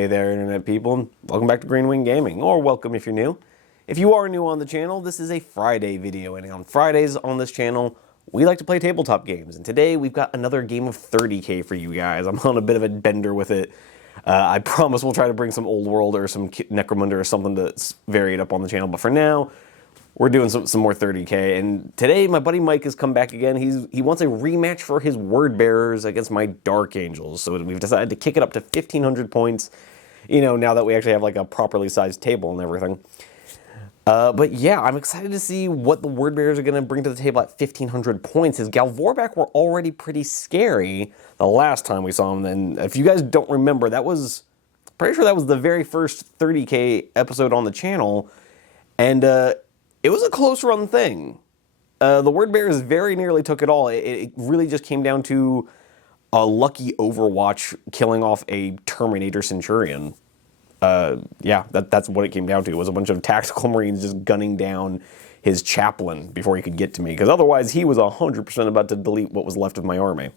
Hey there, Internet people, and welcome back to Green Wing Gaming, or welcome if you're new. If you are new on the channel, this is a Friday video, and on Fridays on this channel, we like to play tabletop games, and today we've got another game of 30k for you guys. I'm on a bit of a bender with it. I promise we'll try to bring some Old World or some Necromunda or something to vary it up on the channel, but for now, we're doing some more 30k, and today my buddy Mike has come back again. He wants a rematch for his Word Bearers against my Dark Angels, so we've decided to kick it up to 1,500 points, you know, now that we actually have like a properly sized table and everything. But yeah, I'm excited to see what the Word Bearers are going to bring to the table at 1,500 points. His Galvorback were already pretty scary the last time we saw him, and if you guys don't remember, pretty sure that was the very first 30k episode on the channel, and it was a close run thing. The Word Bearers very nearly took it all. It really just came down to a lucky Overwatch killing off a Terminator Centurion. Yeah, that's what it came down to. It was a bunch of tactical Marines just gunning down his chaplain before he could get to me, because otherwise he was 100% about to delete what was left of my army.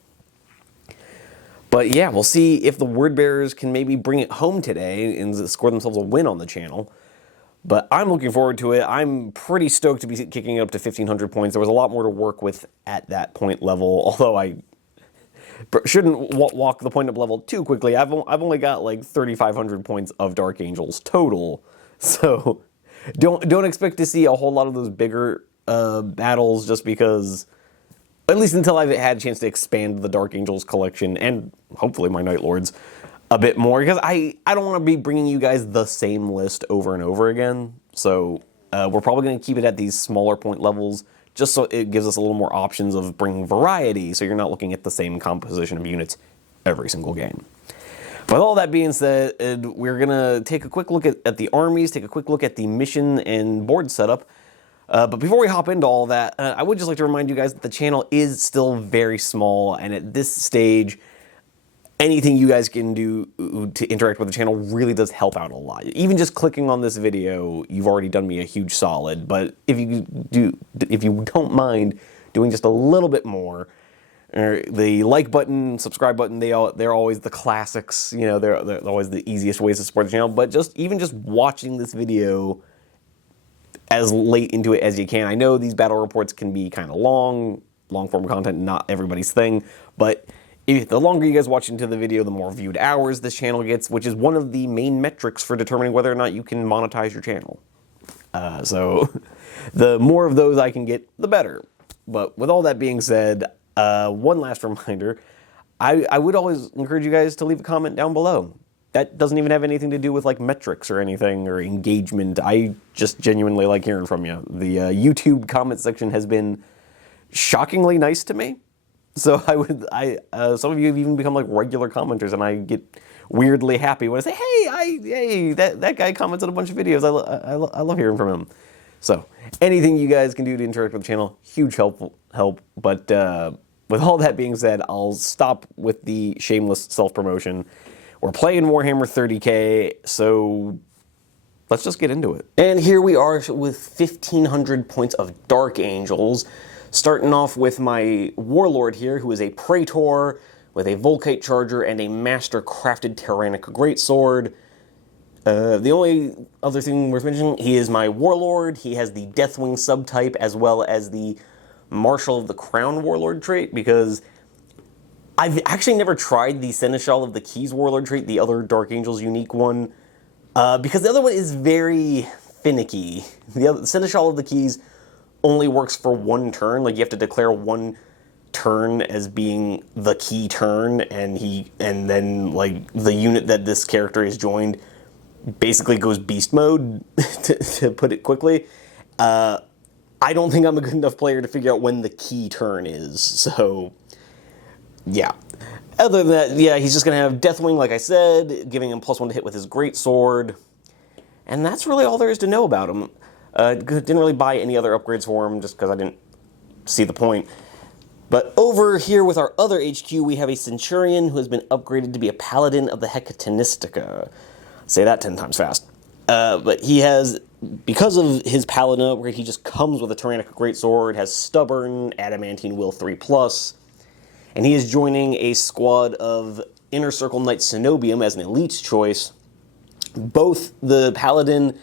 But yeah, we'll see if the Word Bearers can maybe bring it home today and score themselves a win on the channel. But I'm looking forward to it. I'm pretty stoked to be kicking it up to 1,500 points. There was a lot more to work with at that point level, although I shouldn't walk the point up level too quickly. I've only got like 3,500 points of Dark Angels total, so don't expect to see a whole lot of those bigger battles, just because, at least until I've had a chance to expand the Dark Angels collection and hopefully my Night Lords a bit more, because I don't want to be bringing you guys the same list over and over again. So we're probably going to keep it at these smaller point levels, just so it gives us a little more options of bringing variety, so you're not looking at the same composition of units every single game. With all that being said, we're going to take a quick look at the armies, take a quick look at the mission and board setup. But before we hop into all that, I would just like to remind you guys that the channel is still very small, and at this stage, anything you guys can do to interact with the channel really does help out a lot. Even just clicking on this video, you've already done me a huge solid. But if you don't mind doing just a little bit more, the like button, subscribe button, they're always the classics. You know, they're always the easiest ways to support the channel. But even just watching this video as late into it as you can. I know these battle reports can be kind of long form content, not everybody's thing, but the longer you guys watch into the video, the more viewed hours this channel gets, which is one of the main metrics for determining whether or not you can monetize your channel. So the more of those I can get, the better. But with all that being said, one last reminder, I would always encourage you guys to leave a comment down below. That doesn't even have anything to do with like metrics or anything or engagement. I just genuinely like hearing from you. The YouTube comment section has been shockingly nice to me. So some of you have even become like regular commenters, and I get weirdly happy when I say, hey, that guy comments on a bunch of videos. I love hearing from him. So anything you guys can do to interact with the channel, huge help. But with all that being said, I'll stop with the shameless self-promotion. We're playing Warhammer 30k, so let's just get into it. And here we are with 1,500 points of Dark Angels. Starting off with my Warlord here, who is a Praetor with a Volkite Charger and a Master-crafted Tyrannic Greatsword. The only other thing worth mentioning, he is my Warlord. He has the Deathwing subtype as well as the Marshal of the Crown Warlord trait, because I've actually never tried the Seneschal of the Keys Warlord trait, the other Dark Angels unique one, because the other one is very finicky. The Seneschal of the Keys only works for one turn. Like, you have to declare one turn as being the key turn, and then like the unit that this character is joined basically goes beast mode, to put it quickly. I don't think I'm a good enough player to figure out when the key turn is, so yeah. Other than that, yeah, he's just gonna have Deathwing, like I said, giving him +1 to hit with his Greatsword, and that's really all there is to know about him. Didn't really buy any other upgrades for him just because I didn't see the point. But over here with our other HQ, we have a Centurion who has been upgraded to be a Paladin of the Hecatistica. Say that 10 times fast. But he has, because of his Paladin upgrade, he just comes with a Tyrannic Greatsword, has Stubborn, Adamantine Will 3+, and he is joining a squad of Inner Circle Knight Cenobium as an elite choice, Both the Paladin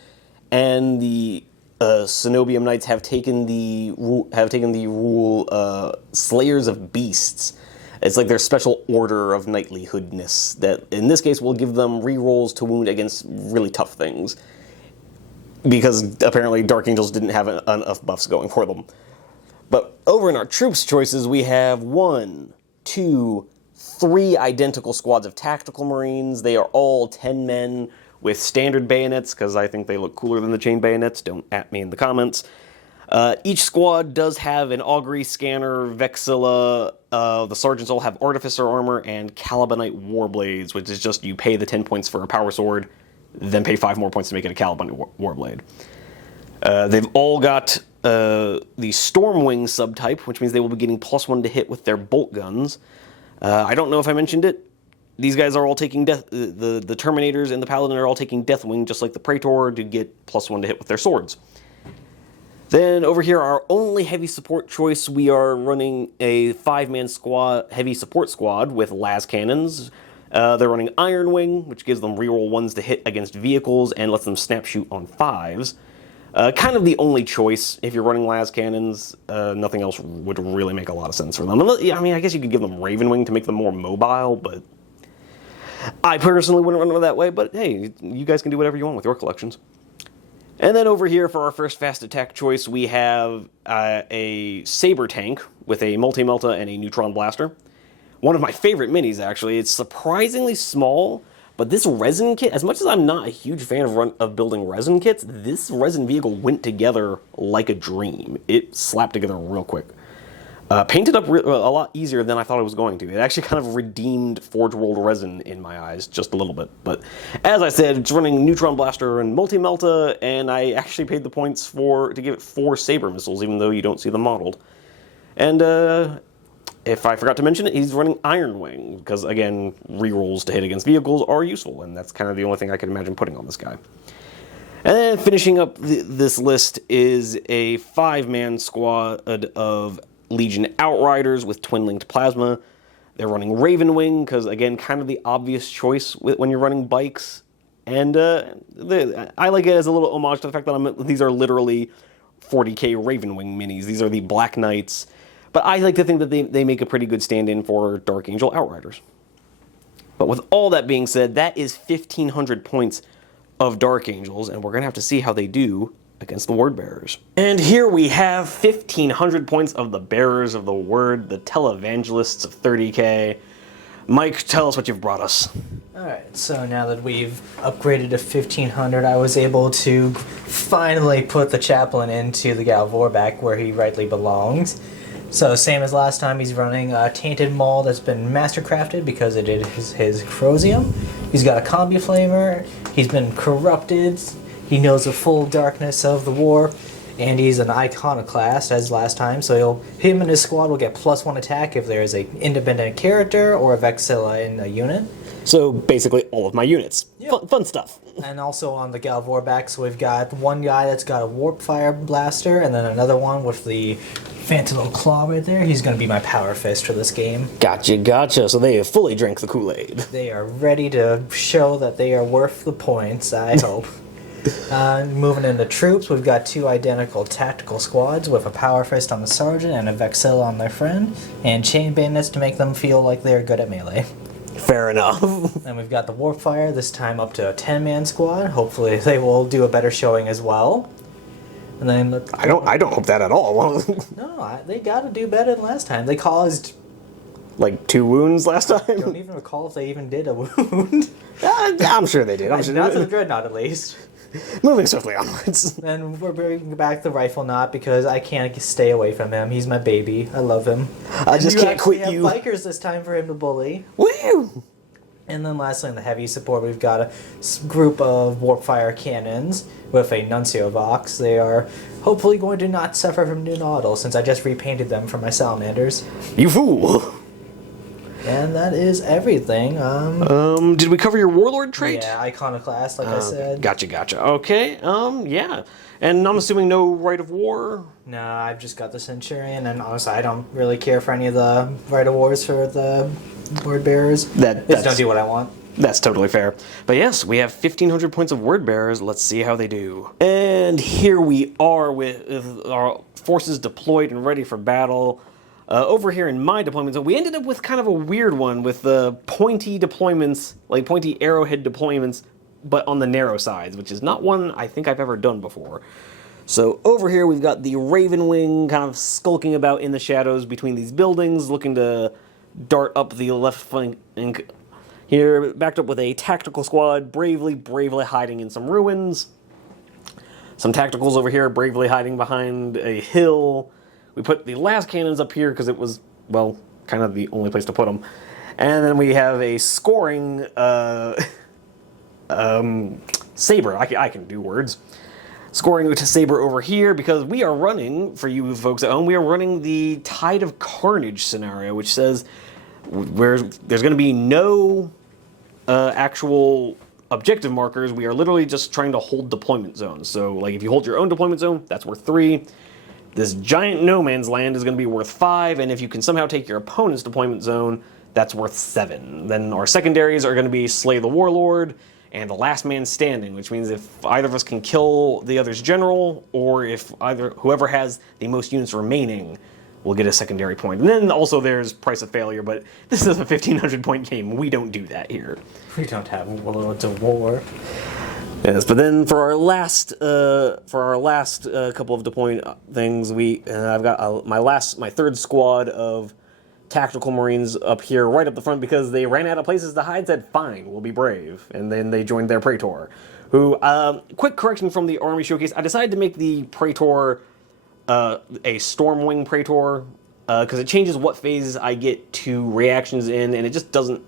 and the Cenobium Knights have taken the rule Slayers of Beasts. It's like their special order of knightlyhoodness that, in this case, will give them rerolls to wound against really tough things. Because apparently Dark Angels didn't have enough buffs going for them. But over in our troops choices, we have 1, 2, 3 identical squads of Tactical Marines. They are all 10 men with standard bayonets, because I think they look cooler than the chain bayonets. Don't at me in the comments. Each squad does have an Augury Scanner, Vexilla, the Sergeants all have Artificer Armor, and Calibanite Warblades, which is just you pay the 10 points for a Power Sword, then pay 5 more points to make it a Calibanite Warblade. They've all got the Stormwing subtype, which means they will be getting +1 to hit with their bolt guns. I don't know if I mentioned it. These guys are all taking death. The Terminators and the Paladin are all taking Deathwing, just like the Praetor, to get +1 to hit with their swords. Then over here, our only heavy support choice, we are running a 5-man squad, heavy support squad with las cannons. They're running Iron Wing, which gives them reroll 1s to hit against vehicles and lets them snap shoot on 5s. Kind of the only choice if you're running las cannons. Nothing else would really make a lot of sense for them. I mean, I guess you could give them Raven Wing to make them more mobile, but I personally wouldn't run it that way. But hey, you guys can do whatever you want with your collections. And then over here for our first fast attack choice, we have a Saber Tank with a Multi-Melta and a Neutron Blaster. One of my favorite minis, actually. It's surprisingly small, but this resin kit, as much as I'm not a huge fan of building resin kits, this resin vehicle went together like a dream. It slapped together real quick. Painted up a lot easier than I thought it was going to. It actually kind of redeemed Forge World resin in my eyes just a little bit. But as I said, it's running Neutron Blaster and Multi-Melta, and I actually paid the points to give it 4 Saber missiles, even though you don't see them modeled. And if I forgot to mention it, he's running Iron Wing, because again, rerolls to hit against vehicles are useful, and that's kind of the only thing I could imagine putting on this guy. And then finishing up this list is a 5-man squad of Legion Outriders with twin-linked plasma. They're running Raven Wing, because again, kind of the obvious choice when you're running bikes. And I like it as a little homage to the fact that these are literally 40k Raven Wing minis. These are the Black Knights. But I like to think that they make a pretty good stand-in for Dark Angel Outriders. But with all that being said, that is 1,500 points of Dark Angels, and we're going to have to see how they do against the Word Bearers. And here we have 1,500 points of the Bearers of the Word, the Televangelists of 30k. Mike, tell us what you've brought us. Alright, so now that we've upgraded to 1,500, I was able to finally put the Chaplain into the Galvorback where he rightly belongs. So same as last time, he's running a Tainted Maul that's been mastercrafted because it is his Crosium. He's got a Combi Flamer, he's been corrupted, he knows the full darkness of the war, and he's an Iconoclast as last time, so him and his squad will get +1 attack if there is an independent character or a Vexilla in a unit. So basically all of my units. Yep. Fun stuff. And also on the Galvorback, so we've got one guy that's got a Warp Fire Blaster, and then another one with the Phantom Claw right there. He's going to be my Power Fist for this game. Gotcha. So they have fully drank the Kool-Aid. They are ready to show that they are worth the points, I hope. Moving into troops, we've got 2 identical tactical squads with a Power Fist on the Sergeant and a Vexilla on their friend, and chain bayonets to make them feel like they're good at melee. Fair enough. And we've got the Warpfire, this time up to a 10-man squad. Hopefully they will do a better showing as well. And then I don't hope that at all. No, they got to do better than last time. They caused like 2 wounds last time. I don't even recall if they even did a wound. I'm sure they did. Not to the Dreadnought, at least. Moving swiftly onwards. And we're bringing back the Rifle Knot because I can't stay away from him. He's my baby. I love him. I just can't quit you. We have bikers this time for him to bully. Woo! And then lastly, in the heavy support, we've got a group of Warpfire cannons with a Nuncio Vox. They are hopefully going to not suffer from new Nautils since I just repainted them for my Salamanders. You fool! And that is everything. Did we cover your Warlord trait? Yeah, Iconoclast, like I said. Gotcha. Okay, yeah. And I'm assuming no Rite of War? No, I've just got the Centurion, and honestly, I don't really care for any of the Rite of Wars for the Word Bearers. Just don't do what I want. That's totally fair. But yes, we have 1,500 points of word bearers. Let's see how they do. And here we are with our forces deployed and ready for battle. Over here in my deployment zone, we ended up with kind of a weird one with the pointy deployments, like pointy arrowhead deployments, but on the narrow sides, which is not one I think I've ever done before. So over here we've got the Raven Wing kind of skulking about in the shadows between these buildings, looking to dart up the left flank. Here, backed up with a tactical squad, bravely hiding in some ruins. Some tacticals over here, bravely hiding behind a hill. We put the last cannons up here because it was, well, kind of the only place to put them. And then we have a scoring saber. I can do words. Scoring to saber over here because we are running, for you folks at home, we are running the Tide of Carnage scenario, which says there's going to be no actual objective markers. We are literally just trying to hold deployment zones. So, like, if you hold your own deployment zone, that's worth 3. This giant no man's land is going to be worth 5, and if you can somehow take your opponent's deployment zone, that's worth 7. Then our secondaries are going to be Slay the Warlord and the Last Man Standing, which means if either of us can kill the other's general, or if whoever has the most units remaining will get a secondary point. And then also there's Price of Failure, but this is a 1,500 point game. We don't do that here. We don't have Lords of War. Yes, but then for our last couple of deployment things, I've got my third squad of tactical Marines up here, right up the front, because they ran out of places to hide. Said, "Fine, we'll be brave," and then they joined their Praetor. Who, quick correction from the army showcase, I decided to make the Praetor a Stormwing Praetor because it changes what phases I get to reactions in, and it just doesn't.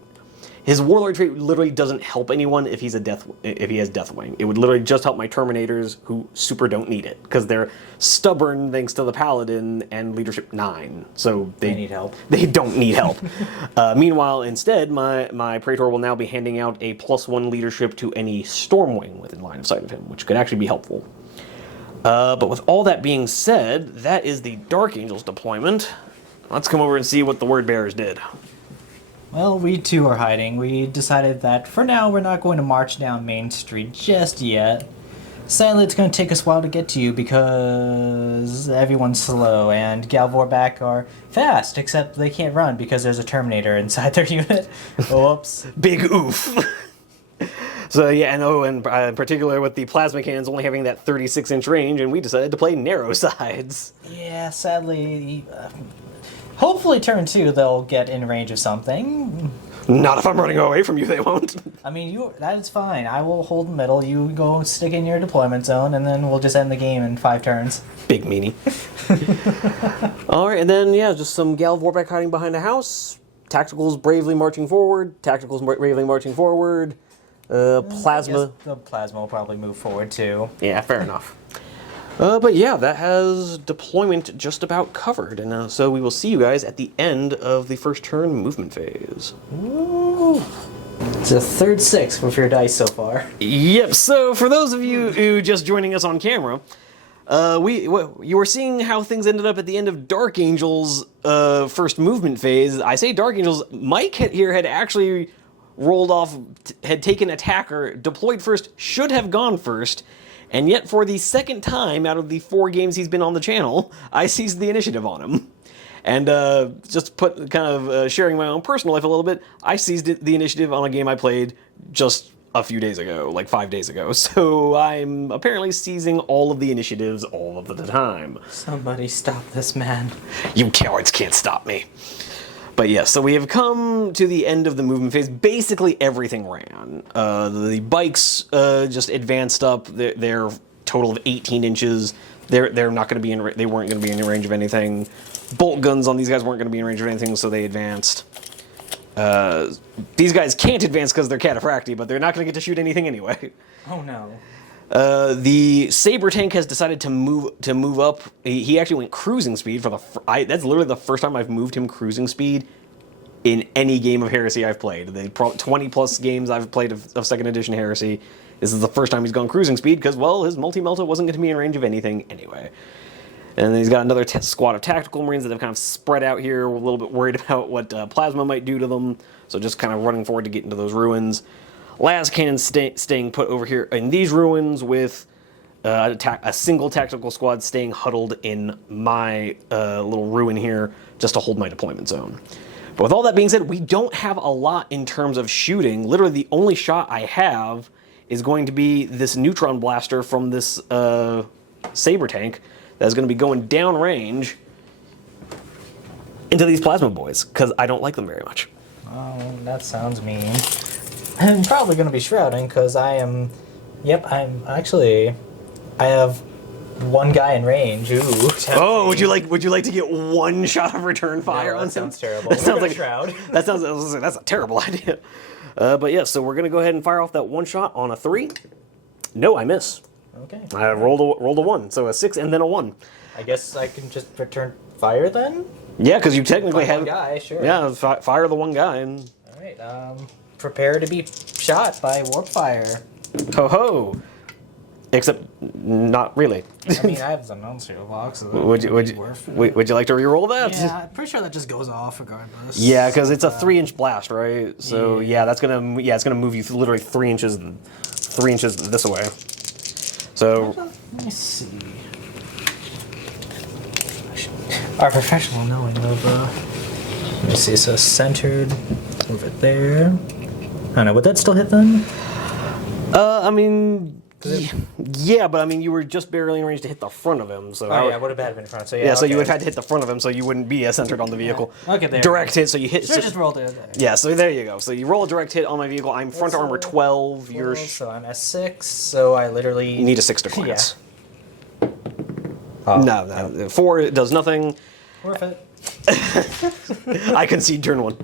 His Warlord trait literally doesn't help anyone if he has Deathwing. It would literally just help my Terminators, who super don't need it, because they're stubborn thanks to the Paladin and Leadership 9. So they need help. They don't need help. Meanwhile, instead, my Praetor will now be handing out a +1 leadership to any Stormwing within line of sight of him, which could actually be helpful. But with all that being said, that is the Dark Angels deployment. Let's come over and see what the Word Bearers did. Well, we too are hiding. We decided that for now we're not going to march down Main Street just yet. Sadly, it's going to take us a while to get to you because everyone's slow and Galvorback are fast, except they can't run because there's a Terminator inside their unit. Whoops. Big oof. So yeah, and in particular with the plasma cannons only having that 36-inch range, and we decided to play narrow sides. Yeah, sadly... hopefully turn 2 they'll get in range of something. Not if I'm running away from you, they won't. I mean, that is fine. I will hold the middle, you go stick in your deployment zone, and then we'll just end the game in 5 turns. Big meanie. Alright, and then, yeah, just some Gal Vorbeck hiding behind a house. Tacticals bravely marching forward. Plasma. The plasma will probably move forward, too. Yeah, fair enough. But yeah, that has deployment just about covered, and so we will see you guys at the end of the first turn movement phase. Ooh. It's a third 6 with your dice so far. Yep, so for those of you who just joining us on camera, you were seeing how things ended up at the end of Dark Angels' first movement phase. I say Dark Angels, Mike here had actually rolled off, had taken attacker, deployed first, should have gone first, and yet for the second time out of the 4 games he's been on the channel, I seized the initiative on him. And just sharing my own personal life a little bit, I seized the initiative on a game I played just a few days ago, like 5 days ago. So I'm apparently seizing all of the initiatives all of the time. Somebody stop this man. You cowards can't stop me. But yes, so we have come to the end of the movement phase. Basically everything ran. The bikes just advanced up. They're total of 18 inches. They're not going to be they weren't going to be in range of anything. Bolt guns on these guys weren't going to be in range of anything, so they advanced. These guys can't advance because they're cataphracti, but they're not going to get to shoot anything anyway. Oh no. The Saber tank has decided to move up. He actually went cruising speed for that's literally the first time I've moved him cruising speed in any game of Heresy I've played. The 20 plus games I've played of 2nd edition Heresy, this is the first time he's gone cruising speed because, well, his multi-melta wasn't going to be in range of anything anyway. And then he's got another squad of tactical Marines that have kind of spread out here. We're a little bit worried about what plasma might do to them. So just kind of running forward to get into those ruins. Last cannon staying put over here in these ruins with a single tactical squad staying huddled in my little ruin here just to hold my deployment zone. But with all that being said, we don't have a lot in terms of shooting. Literally the only shot I have is going to be this neutron blaster from this saber tank that's going to be going downrange into these plasma boys, because I don't like them very much. Oh, that sounds mean. I'm probably going to be shrouding, because I am... Yep, I have one guy in range. Ooh. Oh, would you like to get one shot of return fire on him? That sounds terrible. That sounds like shroud. That's a terrible idea. But yeah, so we're gonna go ahead and fire off that one shot on a 3. No, I miss. Okay. I rolled a 1, so a 6 and then a 1. I guess I can just return fire then? Yeah, because you technically have one guy, sure. Yeah, fire the one guy and. All right. Prepare to be shot by warp fire. Ho ho. Except not really. I mean, I have the non-serial box. So would you like to re-roll that? Yeah, I'm pretty sure that just goes off regardless. Yeah, because it's a 3-inch blast, right? So yeah, it's gonna move you literally 3 inches this way. So let me see. Our professional knowing of let me see. So centered over there. I don't know. Would that still hit then? I mean. Yeah, but I mean, you were just barely in range to hit the front of him, so. Oh yeah, would have been in front. So yeah. Yeah, so okay. you would have had to hit the front of him, so you wouldn't be centered on the vehicle. Yeah. Okay, there. Direct hit, so you hit. Sure, just rolled it. There. Yeah, so there you go. So you roll a direct hit on my vehicle. I'm front armor 12. You're. So I'm S6. So I literally You need a 6 to glance. Yeah. Oh, No, 4 it does nothing. Worth it. I concede turn 1.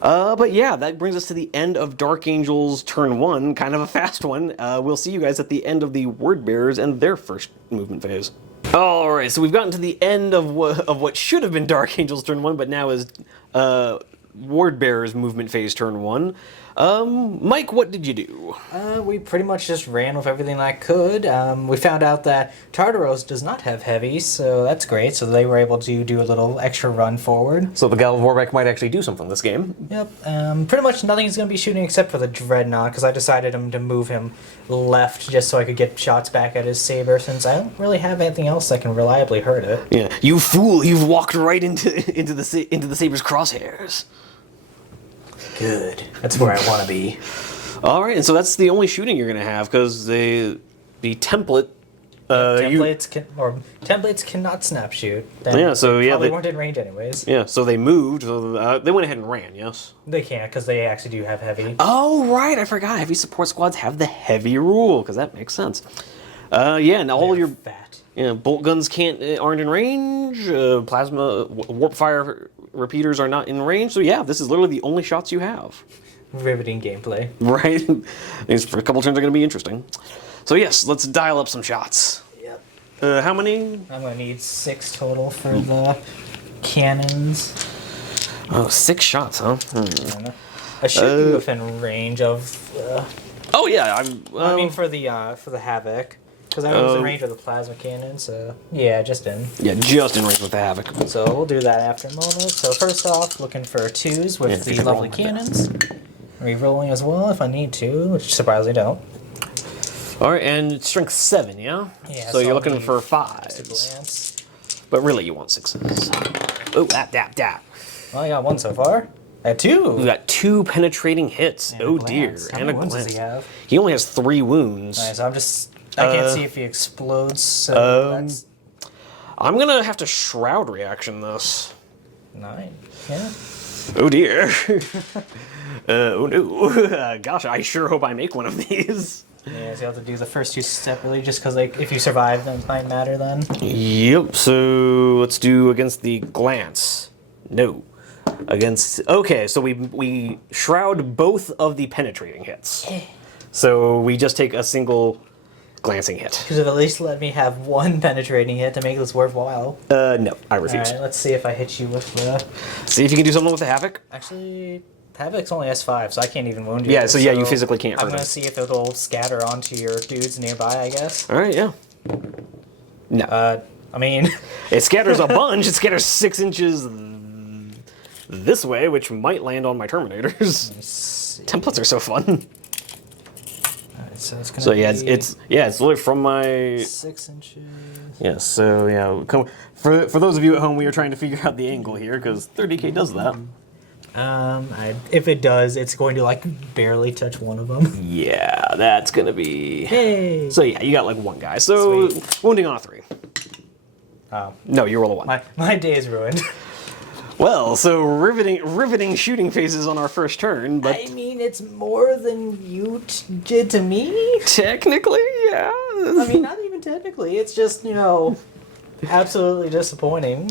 But yeah, that brings us to the end of Dark Angels turn 1, kind of a fast one. We'll see you guys at the end of the Word Bearers and their first movement phase. Alright, so we've gotten to the end of what should have been Dark Angels turn 1, but now is Word Bearers movement phase turn 1. Mike, what did you do? We pretty much just ran with everything I could. We found out that Tartaros does not have heavy, so that's great. So they were able to do a little extra run forward. So the Gal of Warbeck might actually do something this game. Yep. Pretty much nothing's going to be shooting except for the Dreadnought, because I decided to move him left just so I could get shots back at his saber, since I don't really have anything else that can reliably hurt it. Yeah, you fool! You've walked right into the saber's crosshairs. Good. That's where I want to be. All right, and so that's the only shooting you're going to have, because the template. Templates cannot snap shoot. Yeah, so they yeah, probably weren't in range anyways. Yeah, so they moved. So they went ahead and ran. Yes. They can't, because they actually do have heavy. Oh right, I forgot. Heavy support squads have the heavy rule, because that makes sense. Yeah, and all your fat. Bolt guns aren't in range. Plasma warp fire repeaters are not in range. So yeah, this is literally the only shots you have. Riveting gameplay. Right. These for a couple turns are going to be interesting. So yes, let's dial up some shots. Yep. How many? I'm going to need 6 total for the cannons. Oh, 6 shots, huh? I should be within range of. Oh yeah, I mean for the Havoc. Because I was in range of the plasma cannon, so yeah, just in. Yeah, just in range with the Havoc. So we'll do that after a moment. So first off, looking for 2s with the lovely cannons. Re-rolling as well if I need to, which surprisingly don't. Alright, and strength 7, yeah? Yeah. So you're looking for 5s. But really you want 6s. Oh, that. Well, I got 1 so far. I had 2! We got 2 penetrating hits. And oh a dear. glance. How And many a wounds glance. does he have? He only has 3 wounds. Alright, so I can't see if he explodes, so that's... I'm gonna have to shroud reaction this. 9. Yeah. Oh dear. Oh no. Gosh, I sure hope I make one of these. Yeah, so you have to do the first 2 separately, just because like, if you survive, then it might matter then. Yep, so let's do against the glance. No. Against... Okay, so we shroud both of the penetrating hits. So we just take a single glancing hit. Could have at least let me have 1 penetrating hit to make this worthwhile. No, I refuse. Alright, let's see if I hit you with the... See if you can do something with the Havoc. Actually, Havoc's only S5, so I can't even wound you. Yeah, so yeah, you physically can't hurt I'm gonna him. see if it'll scatter onto your dudes nearby, I guess. Alright, yeah. No. I mean... It scatters a bunch. It scatters 6 inches this way, which might land on my Terminators. Templates are so fun. Alright, so it's gonna So yeah, be it's literally from my 6 inches. yeah. So yeah, for those of you at home, we are trying to figure out the angle here because 30K does that. If it does, it's going to like barely touch one of them. Yeah, that's gonna be. Hey. So yeah, you got like one guy. So Sweet. wounding on a 3. Oh, No, you roll a 1. my day is ruined. Well, so riveting shooting phases on our first turn, but I mean, it's more than you did to me. technically, yeah. I mean, not even technically. It's just, you know, absolutely disappointing.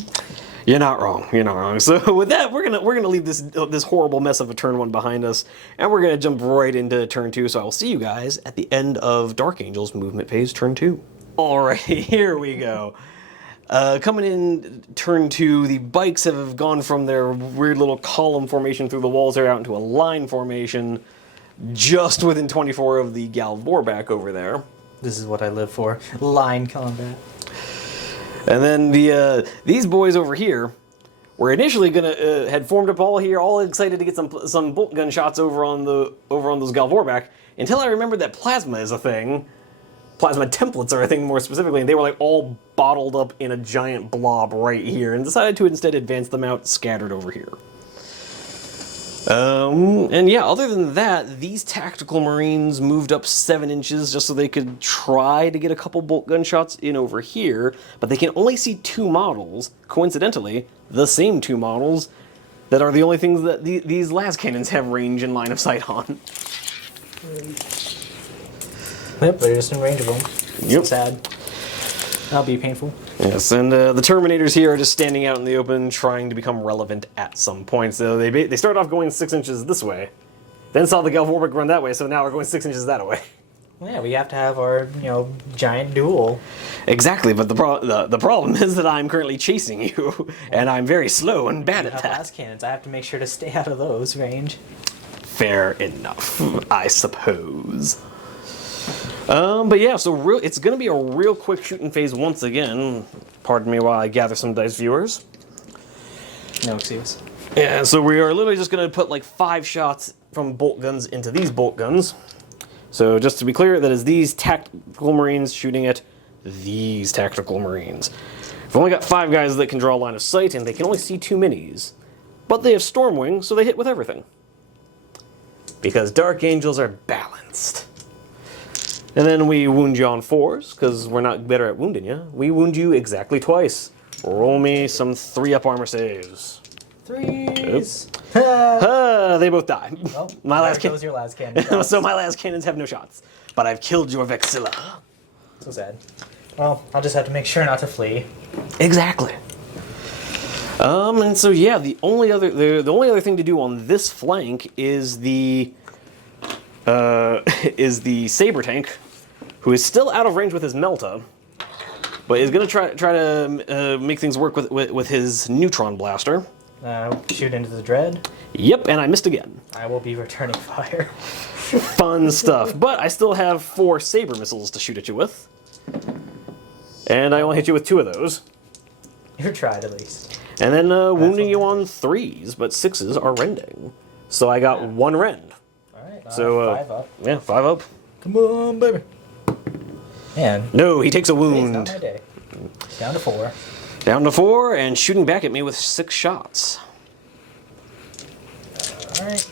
You're not wrong. You're not wrong. So with that, we're gonna leave this horrible mess of a turn 1 behind us, and we're gonna jump right into turn 2. So I will see you guys at the end of Dark Angel's movement phase, turn 2. Alright, here we go. Coming in turn 2, the bikes have gone from their weird little column formation through the walls there out into a line formation, just within 24 of the Galvorback over there. This is what I live for. Line combat. And then these boys over here were initially gonna had formed up all here, all excited to get some bolt gun shots over on those Galvorback, until I remembered that plasma is a thing. Plasma templates are a thing more specifically, and they were like all bottled up in a giant blob right here, and decided to instead advance them out scattered over here. And yeah, other than that, these tactical Marines moved up 7 inches just so they could try to get a couple bolt gun shots in over here, but they can only see 2 models, coincidentally, the same 2 models, that are the only things that these las cannons have range and line of sight on. Yep, they're just in range of them. Yep. Sad. That'll be painful. Yes, and the Terminators here are just standing out in the open, trying to become relevant at some point. So they started off going 6 inches this way, then saw the Galvorback run that way, so now we're going 6 inches that way. Yeah, we have to have our, giant duel. Exactly, but the problem is that I'm currently chasing you, and I'm very slow and bad at have that. las cannons. I have to make sure to stay out of those range. Fair enough, I suppose. But yeah, so it's going to be a real quick shooting phase once again. Pardon me while I gather some dice, viewers. No excuse. Yeah, so we are literally just going to put like 5 shots from bolt guns into these bolt guns. So just to be clear, that is these tactical Marines shooting at these tactical Marines. We've only got 5 guys that can draw a line of sight, and they can only see 2 minis. But they have Stormwing, so they hit with everything. Because Dark Angels are balanced. And then we wound you on 4s, because we're not better at wounding you. We wound you exactly twice. Roll me some 3-up armor saves. 3s. They both die. Well, my last goes your las cannon. So my las cannons have no shots. But I've killed your Vexilla. So sad. Well, I'll just have to make sure not to flee. Exactly. And so yeah, the only other thing to do on this flank is the Saber Tank, who is still out of range with his Melta, but is going to try to make things work with his Neutron Blaster. Shoot into the Dread. Yep, and I missed again. I will be returning fire. Fun stuff. But I still have 4 Saber missiles to shoot at you with. And I only hit you with 2 of those. You tried at least. And then wounding you on 3s, but 6s are rending. So I got 1 rend. Alright, So 5 up. Yeah, 5 up. Come on, baby. Man. No, he takes a Today's wound. not my day. Down to 4. Down to 4 and shooting back at me with 6 shots. Alright.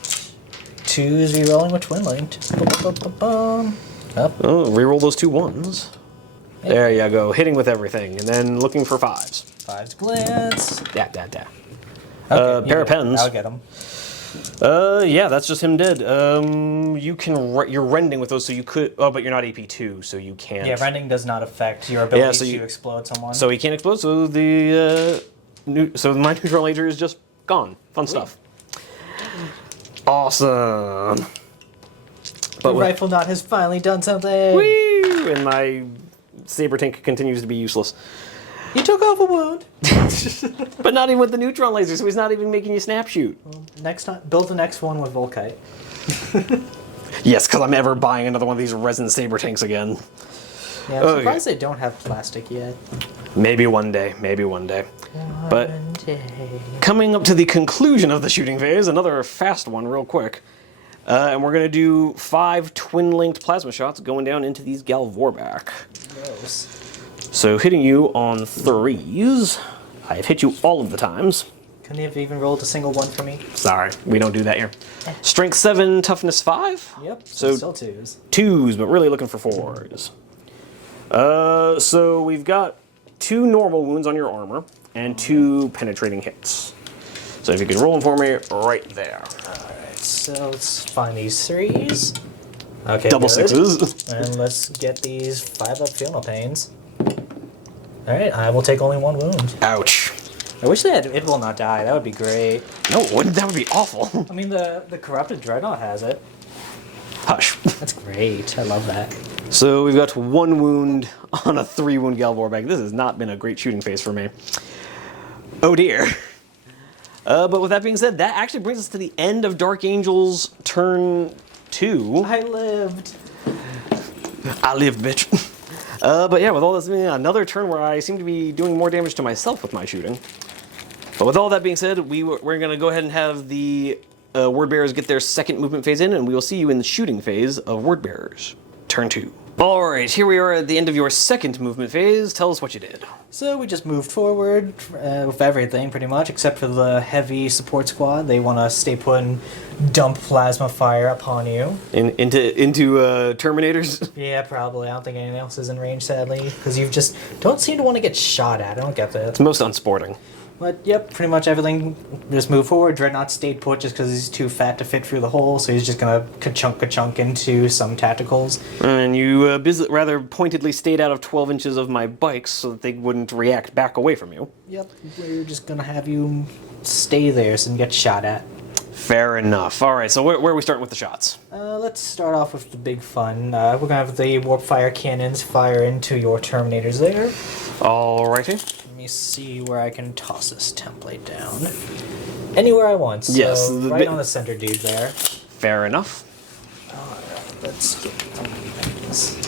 2s rerolling with Twin Linked. Up. Oh, reroll those 2 1s. There you go, hitting with everything, and then looking for 5s. 5s glance. Da. Okay, Pair of pens. I'll get them. Yeah, that's just him dead. You're rending with those, so you could. Oh, but you're not AP2, so you can't. Yeah, rending does not affect your ability to explode someone. So he can't explode. So my neutron laser is just gone. Fun stuff. Awesome. The rifle knot has finally done something. Woo! And my Saber Tank continues to be useless. You took off a wound. But not even with the neutron laser, so he's not even making you snap shoot. Well, next time, build the next one with Volkite. Yes, because I'm ever buying another one of these resin Saber Tanks again. Yeah, I'm surprised they don't have plastic yet. Maybe one day, maybe one day. But One day. coming up to the conclusion of the shooting phase, another fast one real quick. And we're going to do 5 twin-linked plasma shots going down into these Galvorback. Gross. So hitting you on 3s. I've hit you all of the times. Couldn't you have even rolled a single one for me? Sorry, we don't do that here. Strength 7, toughness 5. Yep, So still 2s. 2s, but really looking for 4s. So we've got 2 normal wounds on your armor and 2 penetrating hits. So if you could roll them for me right there. Alright, so let's find these 3s. Okay, Double good. 6s. And let's get these 5 up feel no pains. Alright, I will take only 1 wound. Ouch. I wish they had It Will Not Die, that would be great. No, wouldn't that would be awful. I mean, the Corrupted Dreadnought has it. Hush. That's great, I love that. So we've got 1 wound on a 3-wound Galvorback. This has not been a great shooting phase for me. Oh dear. But with that being said, that actually brings us to the end of Dark Angel's turn 2. I lived. I live, bitch. But yeah, with all this, another turn where I seem to be doing more damage to myself with my shooting. But with all that being said, we're going to go ahead and have the Word Bearers get their second movement phase in, and we will see you in the shooting phase of Word Bearers. Turn 2. Alright, here we are at the end of your second movement phase. Tell us what you did. So we just moved forward with everything, pretty much, except for the heavy support squad. They want to stay put and dump plasma fire upon you. Into Terminators? Yeah, probably. I don't think anything else is in range, sadly, because you just don't seem to want to get shot at. I don't get that. It's most unsporting. But yep, pretty much everything. Just move forward. Dreadnought stayed put just because he's too fat to fit through the hole, so he's just gonna ka-chunk into some tacticals. And you rather pointedly stayed out of 12 inches of my bikes so that they wouldn't react back away from you. Yep, we're just gonna have you stay there so you can get shot at. Fair enough. All right, so where are we starting with the shots? Let's start off with the big fun. We're gonna have the warp fire cannons fire into your Terminators there. Alrighty. Let me see where I can toss this template down. Anywhere I want. So Yes, right on the center dude there. Fair enough. Alright, let's get these.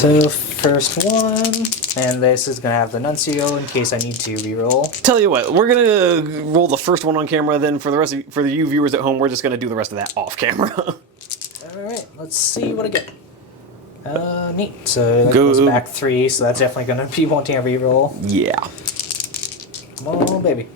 So first one, and this is gonna have the Nuncio in case I need to reroll. Tell you what, we're gonna roll the first one on camera. Then for the you viewers at home, we're just gonna do the rest of that off camera. Alright, let's see what I get. Neat. So that goes back 3, so that's definitely gonna be wanting a reroll. Yeah. Come on, baby.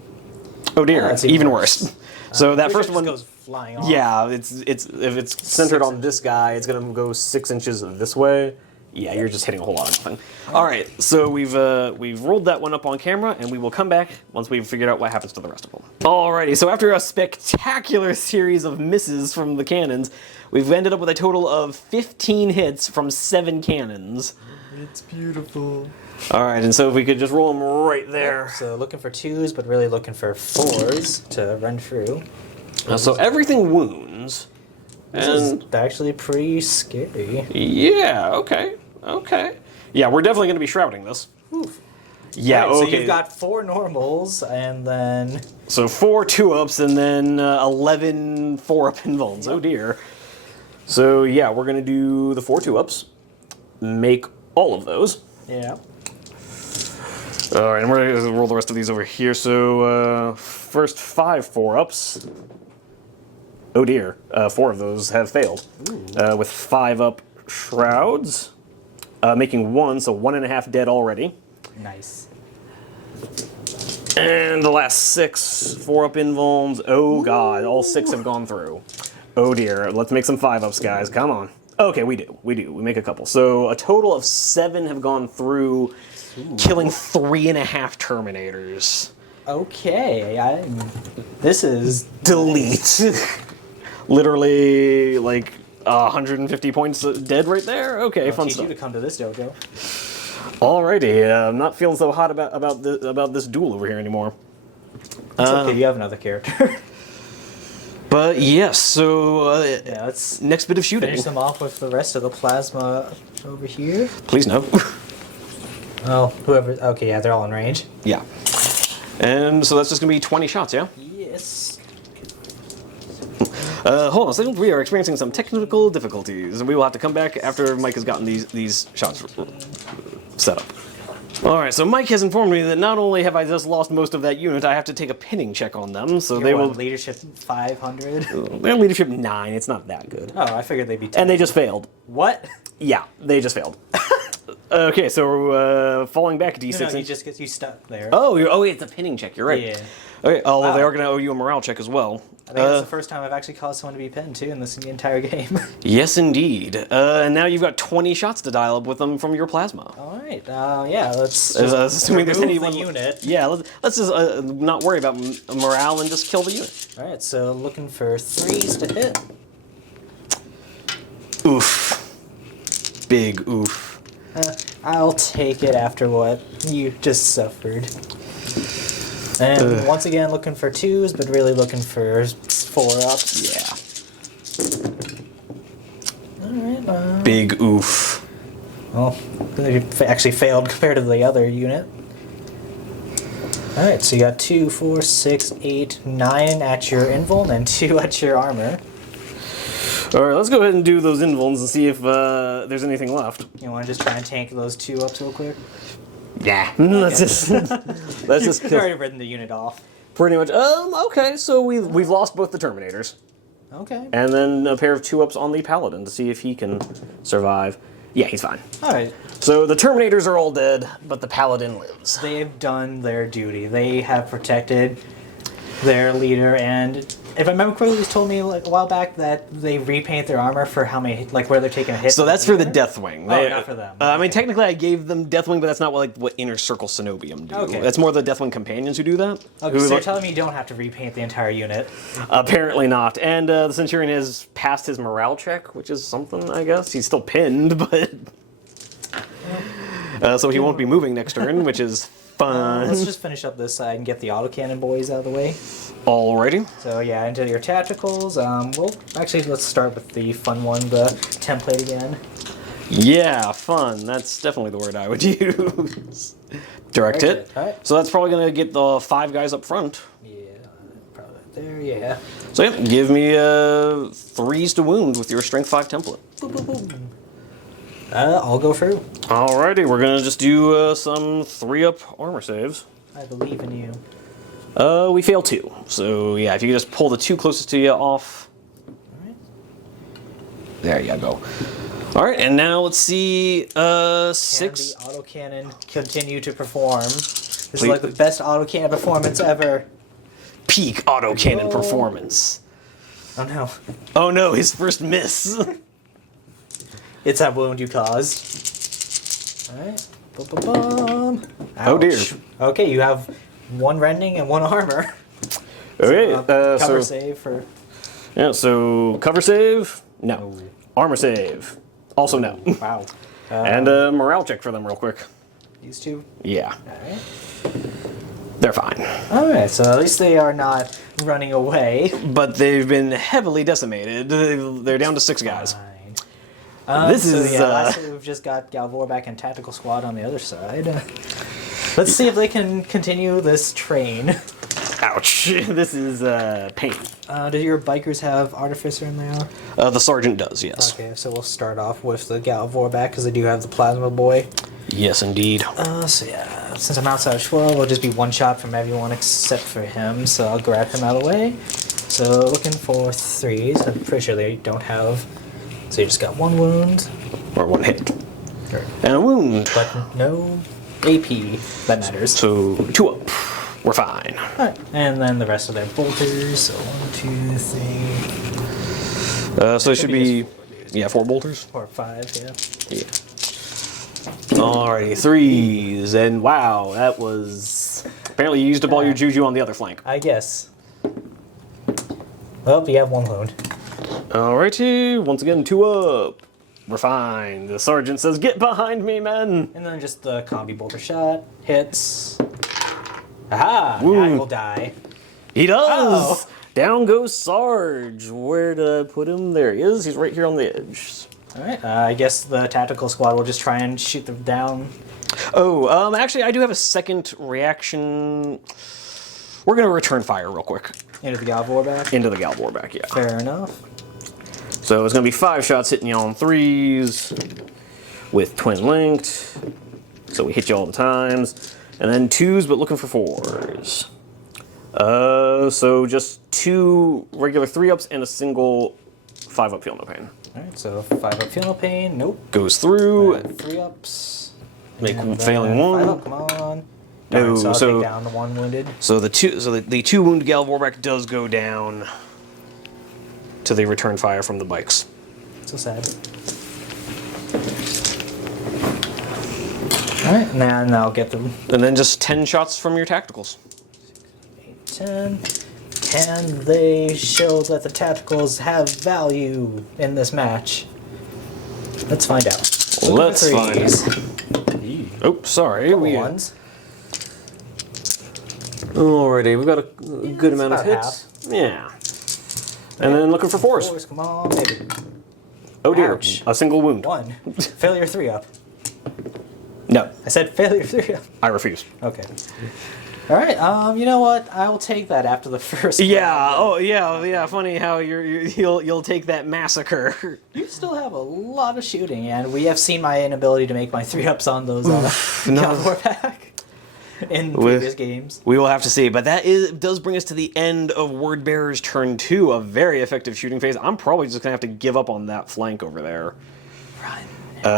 Oh dear, That's even worse. So that first one goes flying off. Yeah, it's if it's centered on this guy, it's gonna go 6 inches this way. Yeah, you're just hitting a whole lot of nothing. All right, so we've rolled that one up on camera, and we will come back once we've figured out what happens to the rest of them. Alrighty, so after a spectacular series of misses from the cannons, we've ended up with a total of 15 hits from 7 cannons. It's beautiful. All right, and so if we could just roll them right there. So looking for 2s, but really looking for 4s to run through. So everything wounds. This is actually pretty scary. Yeah, okay. Yeah, we're definitely going to be shrouding this. Oof. Yeah, Right, okay. So you've got 4 normals, and then... So 4 2-ups and then 11 4-up invulns. Oh dear. So yeah, we're going to do the 4 2-ups. Make all of those. Yeah. All right, and we're going to roll the rest of these over here. So first 5 4-ups. Oh dear, 4 of those have failed. With 5-up shrouds. Making 1, so 1.5 dead already. Nice. And the last 6 4-up invulns. Oh god, all 6 have gone through. Oh dear, let's make some 5-ups, guys. Come on. Okay, we do. We make a couple. So a total of 7 have gone through, killing 3.5 Terminators. Okay, this is... Delete. Literally, like, 150 points dead right there? Okay, I'll fun teach stuff. you to come to this dojo. Alrighty, I'm not feeling so hot about this duel over here anymore. It's okay, you have another character. But yes, so Yeah, let's next bit of shooting. finish them off with the rest of the plasma over here. Please no. Oh, whoever... Okay, yeah, they're all in range. Yeah. And so that's just going to be 20 shots, yeah? Yes. Hold on a second. We are experiencing some technical difficulties, and we will have to come back after Mike has gotten these shots set up. Alright, so Mike has informed me that not only have I just lost most of that unit, I have to take a pinning check on them, so they will... Leadership 500? They're leadership 9, it's not that good. Oh, I figured they'd be 10. And they just failed. What? Yeah, they just failed. Okay, so falling back a d6. No, he just gets you stuck there. Oh, wait, it's a pinning check, you're right. Yeah. Okay, although Wow. they are going to owe you a morale check as well. I think that's the first time I've actually caused someone to be pinned, too, in this entire game. Yes, indeed. And now you've got 20 shots to dial up with them from your plasma. Alright, yeah, let's Assuming there's remove any the unit. Yeah, let's just not worry about morale and just kill the unit. Alright, so looking for 3s to hit. Oof. Big oof. I'll take it after what you just suffered. And once again, looking for 2s, but really looking for 4-ups. Yeah. Alright, Big oof. well, they actually failed compared to the other unit. Alright, so you got 2, 4, 6, 8, 9 at your invuln and 2 at your armor. Alright, let's go ahead and do those invulns and see if there's anything left. You want to just try and tank those 2-ups real quick? Yeah. Let's just You've already ridden the unit off. pretty much. Okay, so we've lost both the Terminators. Okay. And then a pair of 2-ups on the Paladin to see if he can survive. Yeah, he's fine. Alright. So the Terminators are all dead, but the Paladin lives. They've done their duty. They have protected their leader, and if I remember correctly, you told me like a while back that they repaint their armor for how many, like where they're taking a hit. So that's for the Deathwing. Oh, not for them. I mean, technically, I gave them Deathwing, but that's not what Inner Circle Cenobium do. Okay. That's more the Deathwing companions who do that. Okay, so you're telling me you don't have to repaint the entire unit? Apparently not. And the Centurion has passed his morale check, which is something, I guess. He's still pinned, but... so he won't be moving next turn, which is fun. Let's just finish up this side and get the autocannon boys out of the way. Alrighty. So yeah, into your tacticals. Let's start with the fun one, the template again. Yeah, fun. That's definitely the word I would use. Direct Very hit. good. Alright. So that's probably going to get the 5 guys up front. Yeah, probably there. Yeah. So yeah, give me 3s to wound with your Strength 5 template. Boom, boom, boom. I'll go through. Alrighty, we're going to just do some 3-up armor saves. I believe in you. We fail 2. So yeah, if you just pull the 2 closest to you off. Alright. There you go. Alright, and now let's see, 6. Can the autocannon continue to perform? This is like the best autocannon performance ever. Peak autocannon performance. Oh no. Oh no, his first miss. It's that wound you caused. Alright. Bum. Oh dear. Okay, you have 1 rending and 1 armor. Okay, Cover so save for... yeah, so cover save, no. Armor save, also no. Wow. And a morale check for them real quick. These 2? Yeah, Alright. they're fine. Alright, so at least they are not running away. But they've been heavily decimated. They're down to 6 guys. Fine. Lastly, we've just got Galvorback and Tactical Squad on the other side. Let's see if they can continue this train. Ouch, this is pain. Do your bikers have Artificer in there? The Sergeant does, yes. Okay, so we'll start off with the Galvorback because they do have the Plasma Boy. Yes, indeed. So yeah, since I'm outside of 12, it'll just be 1 shot from everyone except for him, so I'll grab him out of the way. So looking for 3s. I'm pretty sure they don't have... So you just got 1 wound. Or 1 hit. Sure. And a wound. But no AP. That matters. So 2 up. We're fine. Alright, and then the rest of their bolters. So 1, 2, 3. So it should be, yeah, 4 bolters. Or 5, yeah. Yeah. Alrighty, 3s, and wow, that was... Apparently you used up all your juju on the other flank. I guess. Well, you have 1 wound. Alrighty, once again, 2 up. We're fine. The Sergeant says, get behind me, men! And then just the combi bolter shot. Hits. Aha! Now Wound. he will die. He does! Oh. Down goes Sarge. Where did I put him? There he is. He's right here on the edge. Alright, I guess the Tactical Squad will just try and shoot them down. Oh, actually, I do have a second reaction. We're going to return fire real quick. Into the Galvor back? Into the Galvor back, yeah. Fair enough. So it's going to be 5 shots hitting you on 3s with twin linked. So we hit you all the times. And then 2s, but looking for 4s. So just 2 regular 3-ups and a single 5-up feel no pain. Alright, so 5-up feel no pain. Nope. Goes through. 3-ups. Make failing 1. 5-up, come on. No, so I'll so take down the 1 wounded. So the 2 wounded Galvorback does go down to the return fire from the bikes. So sad. Alright, now I'll get them. And then just 10 shots from your tacticals. 10. Can they show that the tacticals have value in this match? Let's find out. Let's find out. Oh, sorry. Ones. Alrighty, we've got a good amount of hits. Yeah. And then looking for 4s. Come on, baby. Oh dear, Ouch. a single wound. 1. Failure 3-up. No, I said failure 3-up. I refuse. Okay. Alright, you know what? I will take that after the first Yeah, round. oh yeah. Funny how you'll take that massacre. You still have a lot of shooting, and we have seen my inability to make my 3-ups on those Galvor pack in previous games. We will have to see, but does bring us to the end of Word Bearer's turn 2, a very effective shooting phase. I'm probably just gonna have to give up on that flank over there. Run.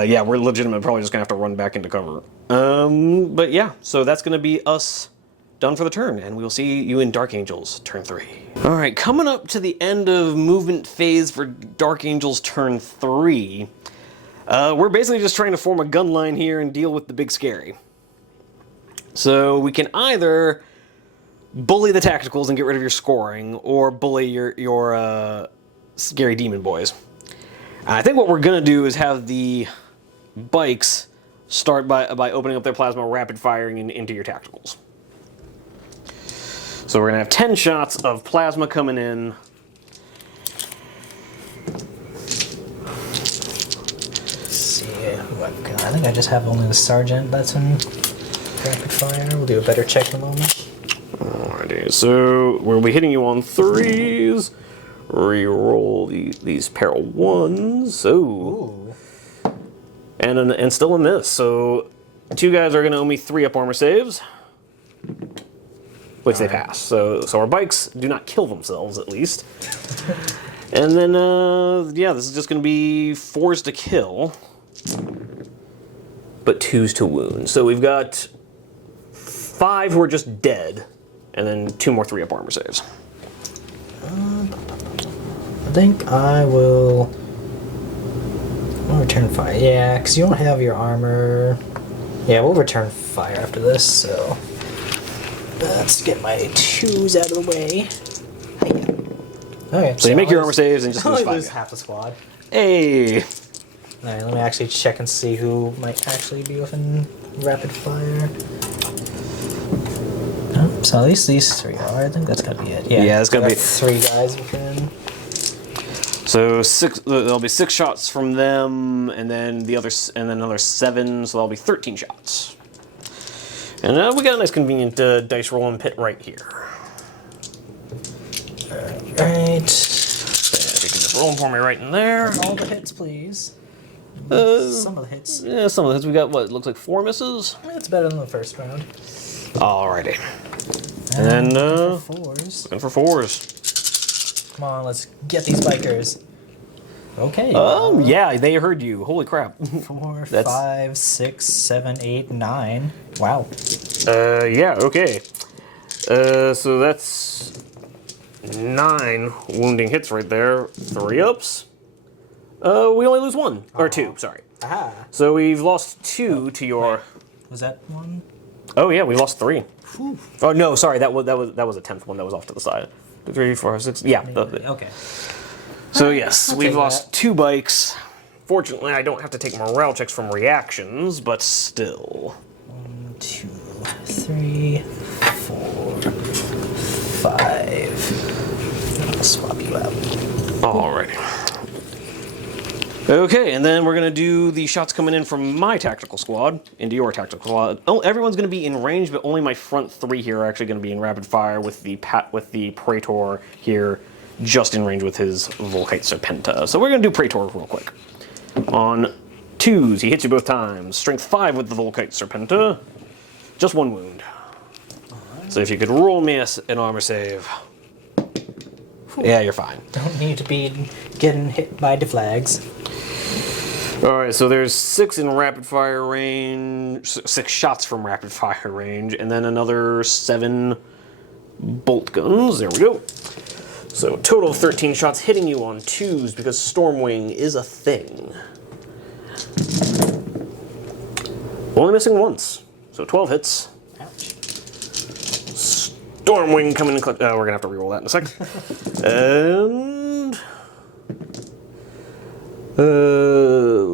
Yeah, we're legitimately probably just gonna have to run back into cover. But yeah, so that's gonna be us done for the turn, and we'll see you in Dark Angels turn 3. All right, coming up to the end of movement phase for Dark Angels turn 3. We're basically just trying to form a gun line here and deal with the big scary. So we can either bully the tacticals and get rid of your scoring, or bully your scary demon boys. And I think what we're gonna do is have the bikes start by opening up their plasma, rapid firing into your tacticals. So we're gonna have 10 shots of plasma coming in. Let's see who I've got. I think I just have only the sergeant that's in rapid fire. We'll do a better check in a moment. Alrighty, so we'll be hitting you on 3s. Reroll these peril 1s. Ooh. And still a miss. So 2 guys are gonna owe me 3-up armor saves, which they pass. So our bikes do not kill themselves, at least. And then yeah, this is just gonna be 4s to kill, but 2s to wound. So we've got 5 who are just dead, and then 2 more 3-up armor saves. I think I will return fire. Yeah, because you don't have your armor. Yeah, we'll return fire after this, so let's get my 2s out of the way. Okay, So you make your armor saves and just lose 5. lose half the squad. Hey! Alright, let me actually check and see who might actually be within rapid fire. Oh, so at least these 3 are. I think that's gonna be it. Yeah, it's gonna we be got 3 guys within. So there'll be 6 shots from them, and then another 7, so that'll be 13 shots. And we got a nice convenient dice rolling pit right here. Alright. So you can just roll them for me right in there. All the hits, please. Some of the hits. Yeah, some of the hits. We got what looks like 4 misses. That's better than the first round. Alrighty. And Fours. looking for 4s. Come on, let's get these bikers. Okay. Oh yeah, they heard you. Holy crap. 4, That's- 5, 6, 7, 8, 9. Wow. Yeah. Okay. So that's 9 wounding hits right there. 3-ups. We only lose 1 or 2. Sorry. Aha. So we've lost 2 to your. Was that one? Oh yeah, we lost 3. Whew. Oh no, sorry. That was a 10th one that was off to the side. 2, 3, 4, 6. Yeah. Okay. So yes, I'll we've take lost that. 2 bikes. Fortunately, I don't have to take morale checks from reactions, but still. 1, 2, 3, 4, 5. I'll swap you out. Alrighty. Okay, and then we're going to do the shots coming in from my tactical squad into your tactical squad. Oh, everyone's going to be in range, but only my front three here are actually going to be in rapid fire with the Praetor here just in range with his Volkite Serpenta. So we're going to do Praetor real quick. On 2s, he hits you both times. Strength 5 with the Volkite Serpenta. Just 1 wound. So if you could roll me an armor save. Yeah, you're fine. Don't need to be getting hit by deflags. Alright, so there's 6 in rapid fire range, 6 shots from rapid fire range, and then another 7 bolt guns. There we go. So total of 13 shots hitting you on 2s because Stormwing is a thing. Only missing once, so 12 hits. Ouch. Stormwing coming in. We're gonna have to reroll that in a second. And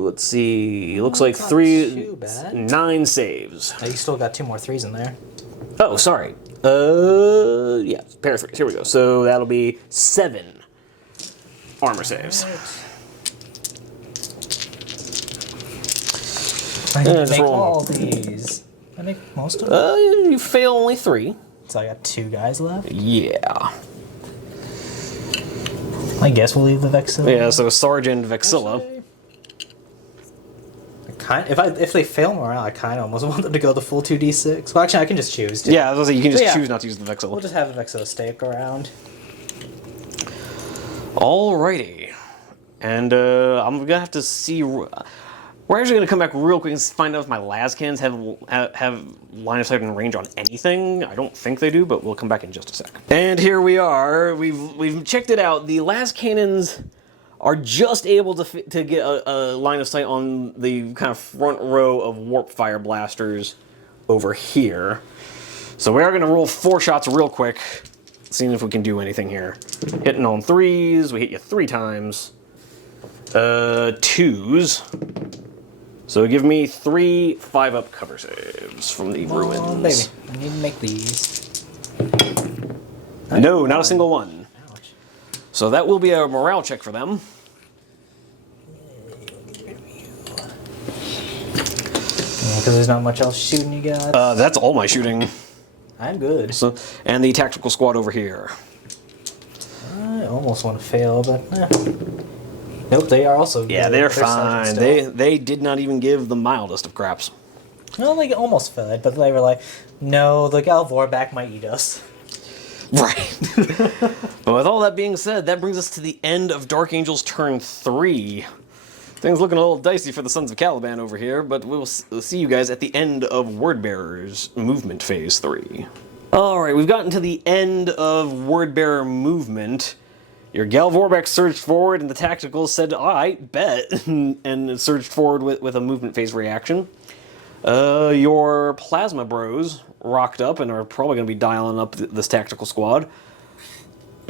let's see. Looks like Not 3, too bad. 9 saves. Oh, you still got 2 more 3s in there. Oh, sorry. Yeah, pair of 3s. Here we go. So that'll be 7 armor saves. I need to just make roll 'em. all these. I make most of them. You fail only 3. So I got 2 guys left. Yeah. I guess we'll leave the Vexilla. Yeah, so Sergeant Vexilla. If they fail morale, I kind of almost want them to go the full 2d6. Well, actually, I can just choose. Yeah, I was gonna say, you can just Yeah. choose not to use the Vexilla. We'll just have the Vexilla stick around. Alrighty. And I'm gonna have to see. We're actually gonna come back real quick and find out if my Lascans have line of sight and range on anything. I don't think they do, but we'll come back in just a sec. And here we are. We've checked it out. The las cannons are just able to get a line of sight on the kind of front row of warp fire blasters over here. So we are gonna roll 4 shots real quick, seeing if we can do anything here. Hitting on 3s, we hit you 3 times. 2s. So give me 3 5-up cover saves from the ruins. Oh, baby. I need to make these. No, not a single one. Ouch. So that will be a morale check for them. Because there's not much else shooting you got. That's all my shooting. I'm good. So, and the tactical squad over here. I almost want to fail, but nope, they are also good. Yeah, they're sergeants fine. still. They did not even give the mildest of craps. Well, they almost failed, but they were like, no, the Galvorback might eat us. Right. But with all that being said, that brings us to the end of Dark Angel's turn 3. Things looking a little dicey for the Sons of Caliban over here, but we'll see you guys at the end of Wordbearer's movement phase 3. Alright, we've gotten to the end of Wordbearer movement. Your Galvorback surged forward and the tactical said, alright, bet, and surged forward with a movement phase reaction. Your Plasma Bros rocked up and are probably going to be dialing up this tactical squad.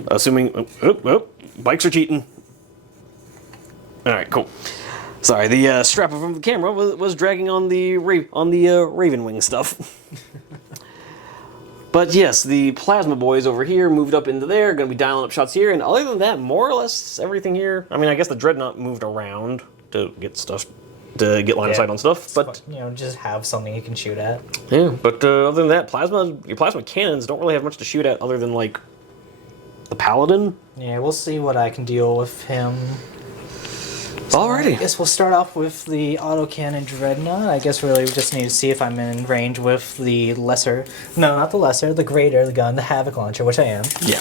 Assuming... bikes are cheating. Alright, cool. Sorry, the strap from the camera was dragging on the Raven Wing stuff. But yes, the Plasma Boys over here moved up into there, going to be dialing up shots here, and other than that, more or less everything here. I mean, I guess the Dreadnought moved around to get stuff, to get line of sight on stuff, but just have something you can shoot at. yeah. But other than that, your plasma cannons don't really have much to shoot at, other than like the Paladin. Yeah, we'll see what I can deal with him. Alrighty. I guess we'll start off with the autocannon Dreadnought. I guess really we just need to see if I'm in range with the lesser... No, not the lesser, the greater, the gun, the Havoc Launcher, which I am. Yeah.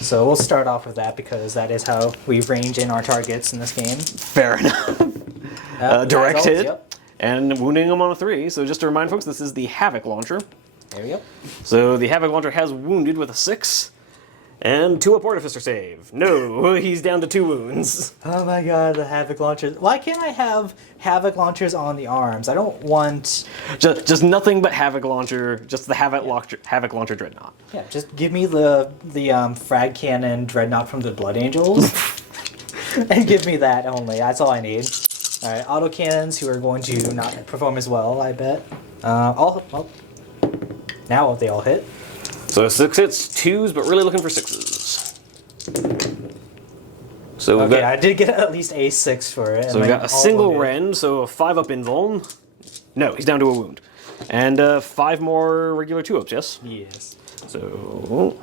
So we'll start off with that because that is how we range in our targets in this game. Fair enough. Direct results, hit, yep. and wounding them on a 3. So just to remind folks, this is the Havoc Launcher. There we go. So the Havoc Launcher has wounded with a 6. And 2-up Artificer save. No, he's down to 2 wounds. Oh my god, the Havoc Launchers. Why can't I have Havoc Launchers on the arms? I don't want... Just nothing but Havoc Launcher, just the Havoc Launcher Dreadnought. Yeah, just give me the Frag Cannon Dreadnought from the Blood Angels. And give me that only. That's all I need. Alright, autocannons who are going to not perform as well, I bet. Well, now they all hit. So 6 hits, 2s, but really looking for 6s. So we've Okay, got, I did get at least a 6 for it. so we've got a single Ren, so a 5-up invuln. No, he's down to a wound. And 5 more regular 2-ups, yes? Yes. So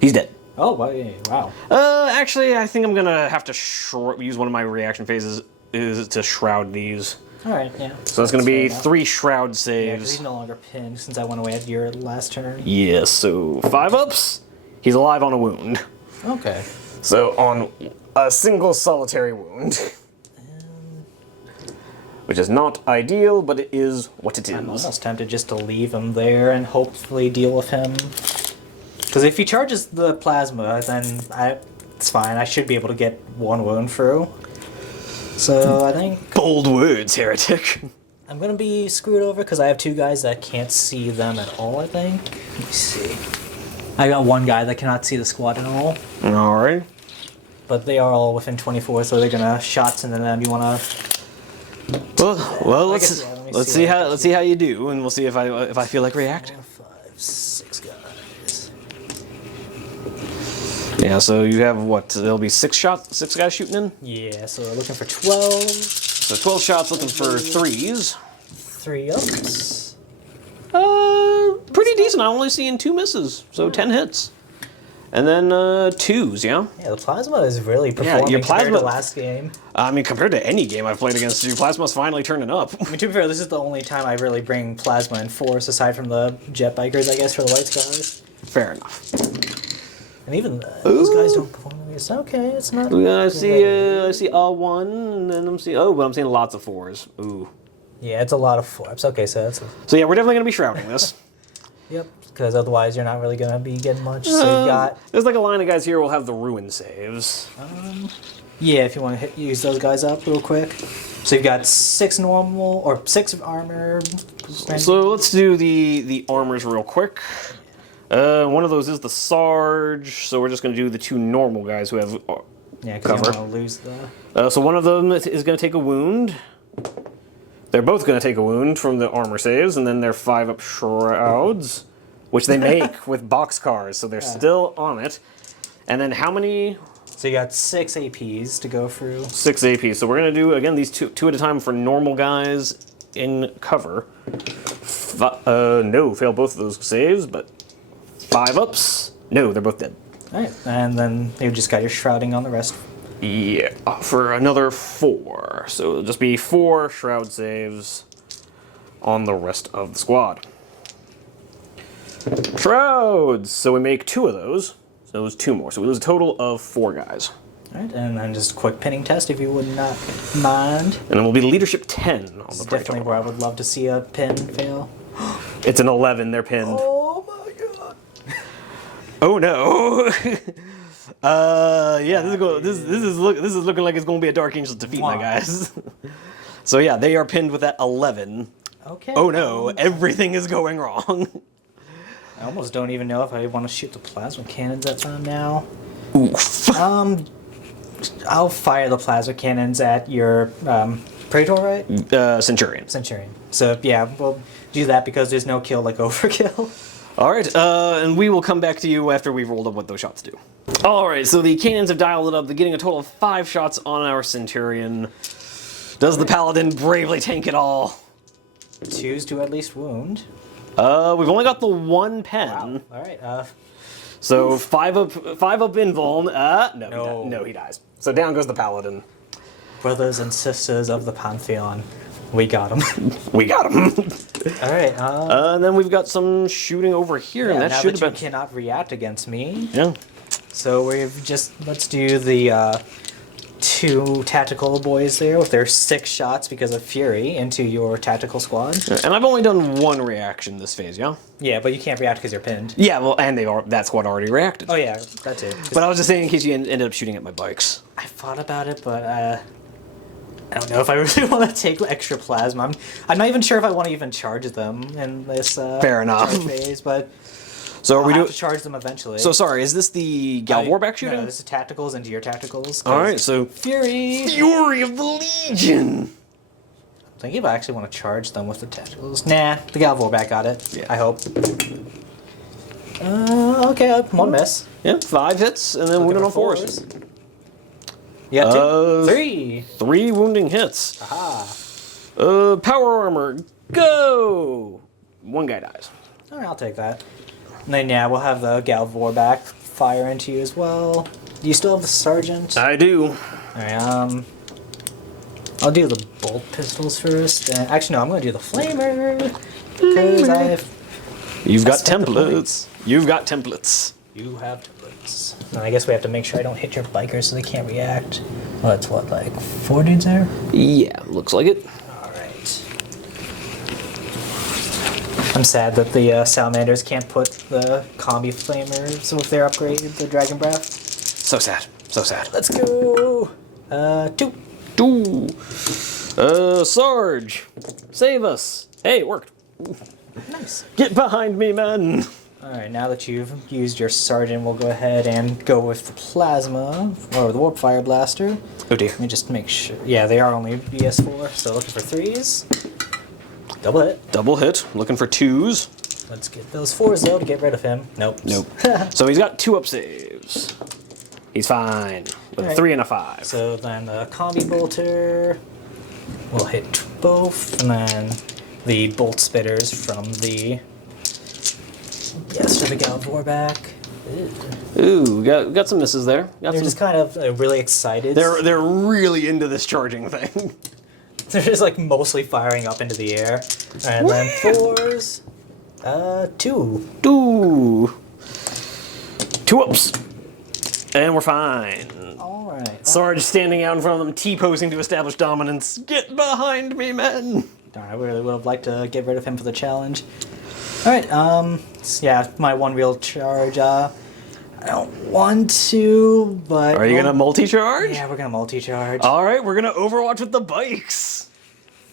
he's dead. Oh, wow. Actually, I think I'm gonna have to use one of my reaction phases is to shroud these. Alright, yeah. So that's gonna be fair 3 shroud Yeah, 'cause saves. he's no longer pinned since I went away at your last turn. Yes, so 5-ups. He's alive on a wound. Okay. So on a single solitary wound. Which is not ideal, but it is what it is. I'm almost tempted just to leave him there and hopefully deal with him. Because if he charges the plasma, then it's fine. I should be able to get 1 wound through. So I think Bold words, heretic. I'm going to be screwed over because I have 2 guys that can't see them at all, I think. Let me see. I got 1 guy that cannot see the squad at all. Alright. But they are all within 24, so they're going to shots into them. You want to... Well, guess, let's see how you do, and we'll see if I feel like reacting. 4, 5, 6 guys. Yeah, so you have what? There'll be 6 guys shooting in. Yeah, so we're looking for 12. So 12 shots, looking for 3s. 3 ups. Pretty decent. I'm only seeing 2 misses, so 10 hits, and then 2s. Yeah. Yeah, the plasma is really performing your compared plasma- to last game. I mean, compared to any game I've played against you, Plasma's finally turning up. I mean, to be fair, this is the only time I really bring plasma in force, aside from the jet bikers, I guess, for the white skies. Fair enough. And even those guys don't perform. It's okay. It's not. I see a 1, and then I'm seeing lots of 4s. Ooh. Yeah, it's a lot of 4-ups. Okay, so that's. So yeah, we're definitely gonna be shrouding this. Yep. Because otherwise, you're not really gonna be getting much. So you've got. There's like a line of guys here who will have the ruin saves. Yeah, if you want to use those guys up real quick. So you've got 6 normal or 6 armor. So let's do the armors real quick. One of those is the Sarge, so we're just going to do the 2 normal guys who have Yeah, because you cover. don't want to lose the. So one of them is going to take a wound. They're both going to take a wound from the armor saves, and then they're 5-up shrouds, which they make with boxcars, so they're still on it. And then how many? So you got 6 APs to go through. 6 AP. So we're going to do, again, these two at a time for normal guys in cover. No, fail both of those saves, but 5-ups. No, they're both dead. Alright, and then you just got your shrouding on the rest. Yeah, for another 4. So it'll just be 4 shroud saves on the rest of the squad. Shrouds! So we make 2 of those. So it was 2 more. So we lose a total of 4 guys. Alright, and then just a quick pinning test if you would not mind. And then we'll be leadership 10 on This the is party definitely total. where I would love to see a pin fail. It's an 11, they're pinned. Oh my god. Oh no! Yeah, this is looking like it's going to be a Dark Angel's defeat, my Wow. guys. So yeah, they are pinned with that 11. Okay. Oh no, everything is going wrong. I almost don't even know if I want to shoot the plasma cannons at them now. Oof. I'll fire the plasma cannons at your Praetor, right? Centurion. Centurion. So yeah, we'll do that because there's no kill like overkill. All right, and we will come back to you after we've rolled up what those shots do. All right, so the cannons have dialed it up. They're getting a total of 5 shots on our Centurion. Does the Paladin bravely tank it all? 2s to at least wound. We've only got the 1 pen. Wow. All right. So 5-up invuln. No. He dies. So down goes the Paladin. Brothers and sisters of the Pantheon, we got him. We got him. All right. And then we've got some shooting over here, and that now should that you have been. cannot react against me. Yeah. So let's do the 2 tactical boys there with their 6 shots because of Fury into your tactical squad. And I've only done 1 reaction this phase, yeah? Yeah, but you can't react because you're pinned. Yeah, well, and that squad already reacted. Oh yeah, that's it. But I was just saying in case you ended up shooting at my bikes. I thought about it, but I don't know if I really want to take extra plasma. I'm not even sure if I want to even charge them in this Fair enough. charge phase, but So are I'll we have doing? to charge them eventually. So sorry, is this the Gal Warback shooting? No, this is tacticals into your tacticals. All right, so Fury. Fury of the Legion. I'm thinking if I actually want to charge them with the tacticals. Nah, the Gal Warback got it. Yeah. I hope. Okay, 1 miss. Yeah, 5 hits, and then Looking winning on for 4s. You got two? Three. 3 wounding hits. Aha. Power armor, go! 1 guy dies. All right, I'll take that. And then, yeah, we'll have the Galvorback fire into you as well. Do you still have the Sergeant? I do. All right, I'll do the bolt pistols first. Actually, no, I'm going to do the Flamer. Because I have... You've got templates. You've got templates. You have templates. And I guess we have to make sure I don't hit your bikers so they can't react. Well, that's what, like 4 dudes there? Yeah, looks like it. Alright. I'm sad that the Salamanders can't put the combi flamers with their upgrade, the Dragon Breath. So sad. So sad. Let's go! 2. 2. Sarge, save us. Hey, it worked. Nice. Get behind me, men. Alright, now that you've used your Sergeant, we'll go ahead and go with the Plasma, or the Warp Fire Blaster. Oh dear. Let me just make sure. Yeah, they are only BS4, so looking for 3s. Double hit. Double hit. Looking for 2s. Let's get those 4s, though, to get rid of him. Nope. Nope. So he's got 2 up saves. He's fine. With a 3 and a 5. So then the Combi Bolter will hit both, and then the Bolt Spitters from the... Yes, for the Galvorback. Ooh, got some misses there. Got They're some... just kind of really excited. They're really into this charging thing. They're just like mostly firing up into the air. And then 4s. 2. 2. 2 ups. And we're fine. Alright. Sarge standing out in front of them, T-posing to establish dominance. Get behind me, men! Darn, I really would have liked to get rid of him for the challenge. Alright, yeah, my 1 wheel charge, I don't want to, but... Are you gonna multi-charge? Yeah, we're gonna multi-charge. Alright, we're gonna Overwatch with the bikes.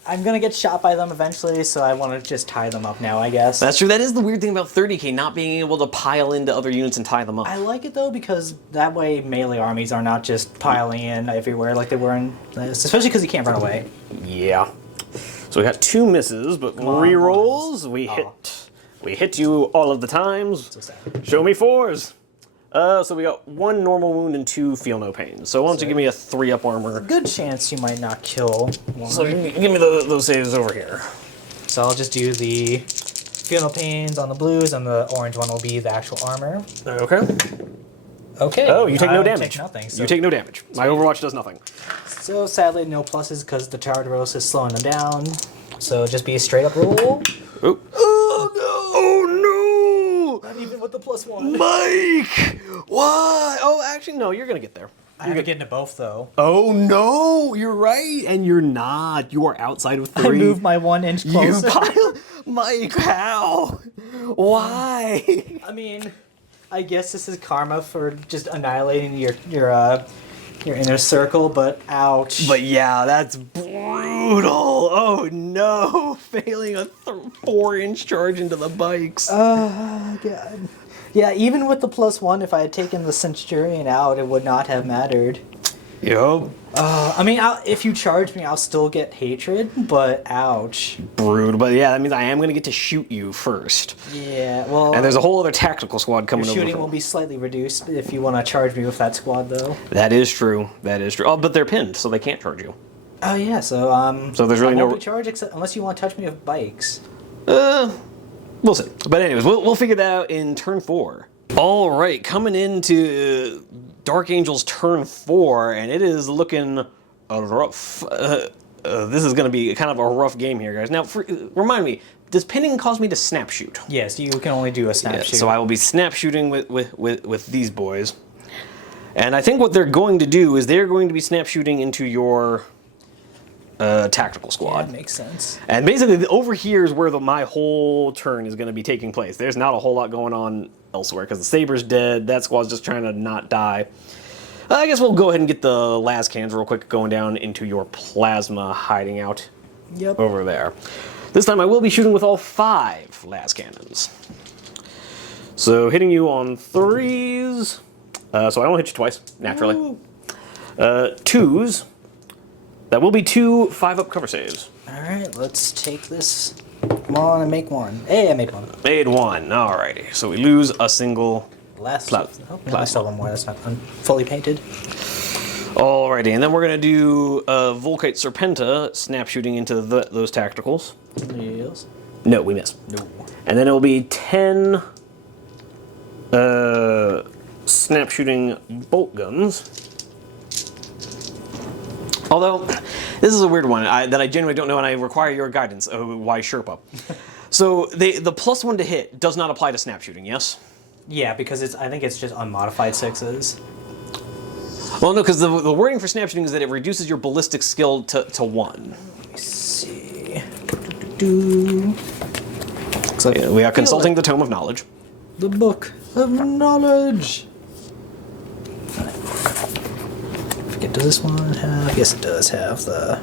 I'm gonna get shot by them eventually, so I want to just tie them up now, I guess. That's true, that is the weird thing about 30k, not being able to pile into other units and tie them up. I like it though, because that way melee armies are not just piling in everywhere like they were in this, especially because you can't run away. Yeah. So we got 2 misses, but re-rolls, we hit you all of the times. So sad. Show me 4s. So we got 1 normal wound and 2 feel no pain. So why don't you give me a 3 up armor? Good chance you might not kill one. So give me those saves over here. So I'll just do the feel no pains on the blues, and the orange one will be the actual armor. Okay. Okay. Oh, you take no damage. Take nothing. So, You take no damage. My Overwatch does nothing. so sadly, no pluses because the Tartaros is slowing them down. So just be a straight up roll. Oh. Oh no! Oh no! Not even with the +1. Mike! Why? Oh, actually, no. You're gonna get there. I have to get into both though. Oh no! You're right, and you're not. You are outside of 3. I moved my 1 inch closer. You pile, Mike. How? Why? I mean, I guess this is karma for just annihilating your inner circle, but ouch. But yeah, that's brutal. Oh no! Failing a 4-inch charge into the bikes. Oh god. Yeah, even with the +1, if I had taken the Centurion out, it would not have mattered. Yup. I mean, if you charge me, I'll still get hatred, but ouch. Brutal. But yeah, that means I am going to get to shoot you first. Yeah, well... And there's a whole other tactical squad coming your over. shooting will be slightly reduced if you want to charge me with that squad, though. That is true. That is true. Oh, but they're pinned, so they can't charge you. Oh, yeah, so, So there's really I won't no... be charged unless you want to touch me with bikes. We'll see. But anyways, we'll figure that out in turn 4. All right, coming into Dark Angel's turn 4, and it is looking rough. This is going to be kind of a rough game here, guys. Now, remind me, does pinning cause me to snap shoot? Yes, you can only do a snap shoot. So I will be snap shooting with these boys. And I think what they're going to do is they're going to be snap shooting into your tactical squad. Yeah, that makes sense. And basically, over here is where my whole turn is going to be taking place. There's not a whole lot going on elsewhere, because the Saber's dead, that squad's just trying to not die. I guess we'll go ahead and get the las cannons real quick going down into your plasma hiding out over there. This time I will be shooting with all 5 las cannons. So hitting you on 3s. So I won't hit you twice, naturally. 2s. That will be 2 5-up cover saves. Alright, let's take this. Come on and make 1. Hey, I made 1. Made 1. Alrighty. So we lose a single Last. plasma. Oh, no, I still have 1 more. That's not fully painted. Alrighty, and then we're going to do Volkite Serpenta, snap shooting into those tacticals. Yes. No, we missed. No. And then it'll be 10 snap shooting bolt guns. Although, this is a weird one that I genuinely don't know, and I require your guidance. Oh, why Sherpa? So the +1 to hit does not apply to snap shooting, yes? Yeah, because I think it's just unmodified 6s. Well, no, because the wording for snap shooting is that it reduces your ballistic skill to 1. Let me see. So yeah, we are consulting the Tome of Knowledge. The Book of Knowledge. Forget, does this one have? Yes, it does have the.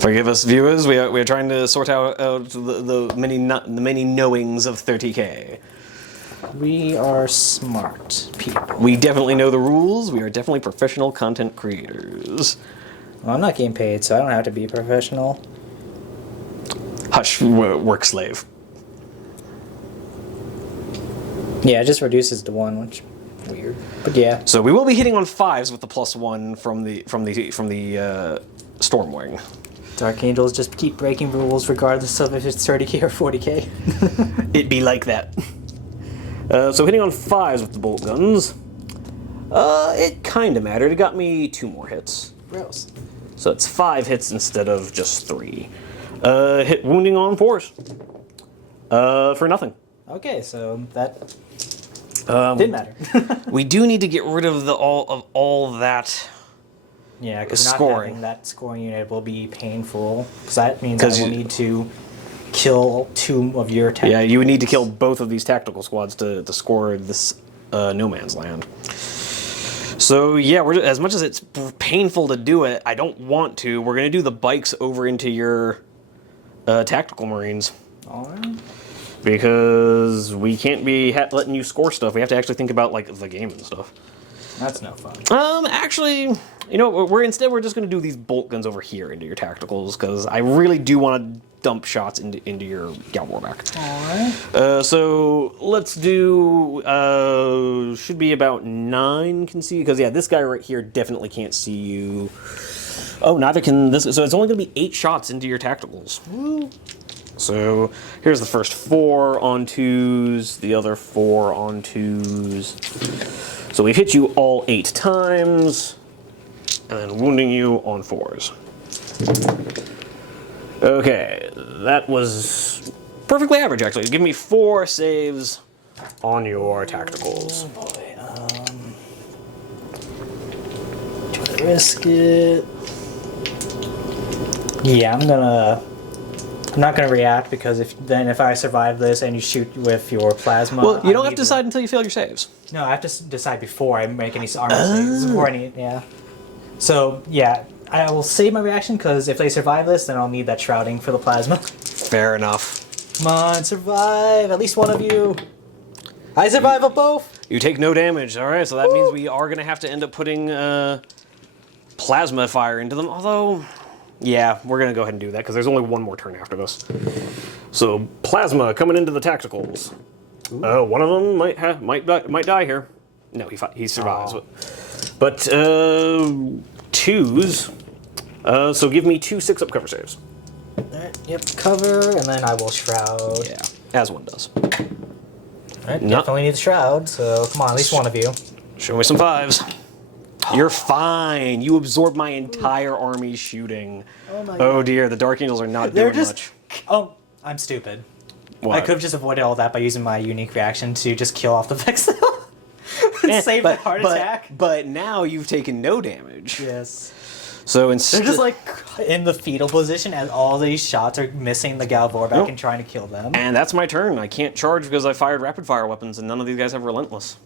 Forgive us, viewers. We are trying to sort out the many knowings of 30K. We are smart people. We definitely know the rules. We are definitely professional content creators. Well, I'm not getting paid, so I don't have to be professional. Hush, work slave. Yeah, it just reduces to 1, which is weird. But yeah. So we will be hitting on 5s with the +1 from the Stormwing. Dark Angels just keep breaking rules regardless of if it's 30k or 40k. It be like that. So hitting on 5s with the bolt guns. It kind of mattered. It got me 2 more hits. Gross. So it's 5 hits instead of just 3. Hit wounding on 4s. For nothing. Okay, so that didn't matter. We do need to get rid of all that. Yeah, because not scoring. having that scoring unit will be painful. Because that means I will need to kill 2 of your tacticals. Yeah, you would need to kill both of these tactical squads to score this no man's land. So yeah, as much as it's painful to do it, I don't want to. We're going to do the bikes over into your tactical marines. Alright. Because we can't be letting you score stuff. We have to actually think about like the game and stuff. That's no fun. Actually, you know, we're just going to do these bolt guns over here into your tacticals because I really do want to dump shots into your Gal Warback. Alright. So let's do should be about 9 can see, because yeah, this guy right here definitely can't see you. Oh, neither can this. So it's only going to be 8 shots into your tacticals. Woo. So here's the first 4 on 2s, the other 4 on 2s. So we've hit you all 8 times, and then wounding you on 4s. Okay, that was perfectly average, actually. Give me 4 saves on your tacticals. Oh boy, do you want to risk it? Yeah, I'm not gonna react, because if I survive this and you shoot with your plasma. Well, you don't have to decide until you fail your saves. No, I have to decide before I make any armor saves. Before yeah. So yeah, I will save my reaction, because if they survive this, then I'll need that shrouding for the plasma. Fair enough. Come on, survive! At least one of you. I survive both. You take no damage. All right, so that means we are gonna have to end up putting plasma fire into them. Although, yeah, we're gonna go ahead and do that because there's only one more turn after this. So plasma coming into the tacticals. One of them might die here. No, he survives. But 2s. So give me 2 6-up cover saves. Alright, yep, cover, and then I will shroud. Yeah, as one does. Alright, definitely need the shroud, so come on, at least one of you. Show me some 5s. You're fine. You absorbed my entire army's shooting. Oh my God. Dear, the Dark Angels are not doing much. Oh, I'm stupid. What? I could have just avoided all that by using my unique reaction to just kill off the Vexel. Save the heart attack. But now you've taken no damage. Yes. So instead, They're just like in the fetal position as all these shots are missing the Gal Vorback and trying to kill them. And that's my turn. I can't charge because I fired rapid fire weapons, and none of these guys have relentless.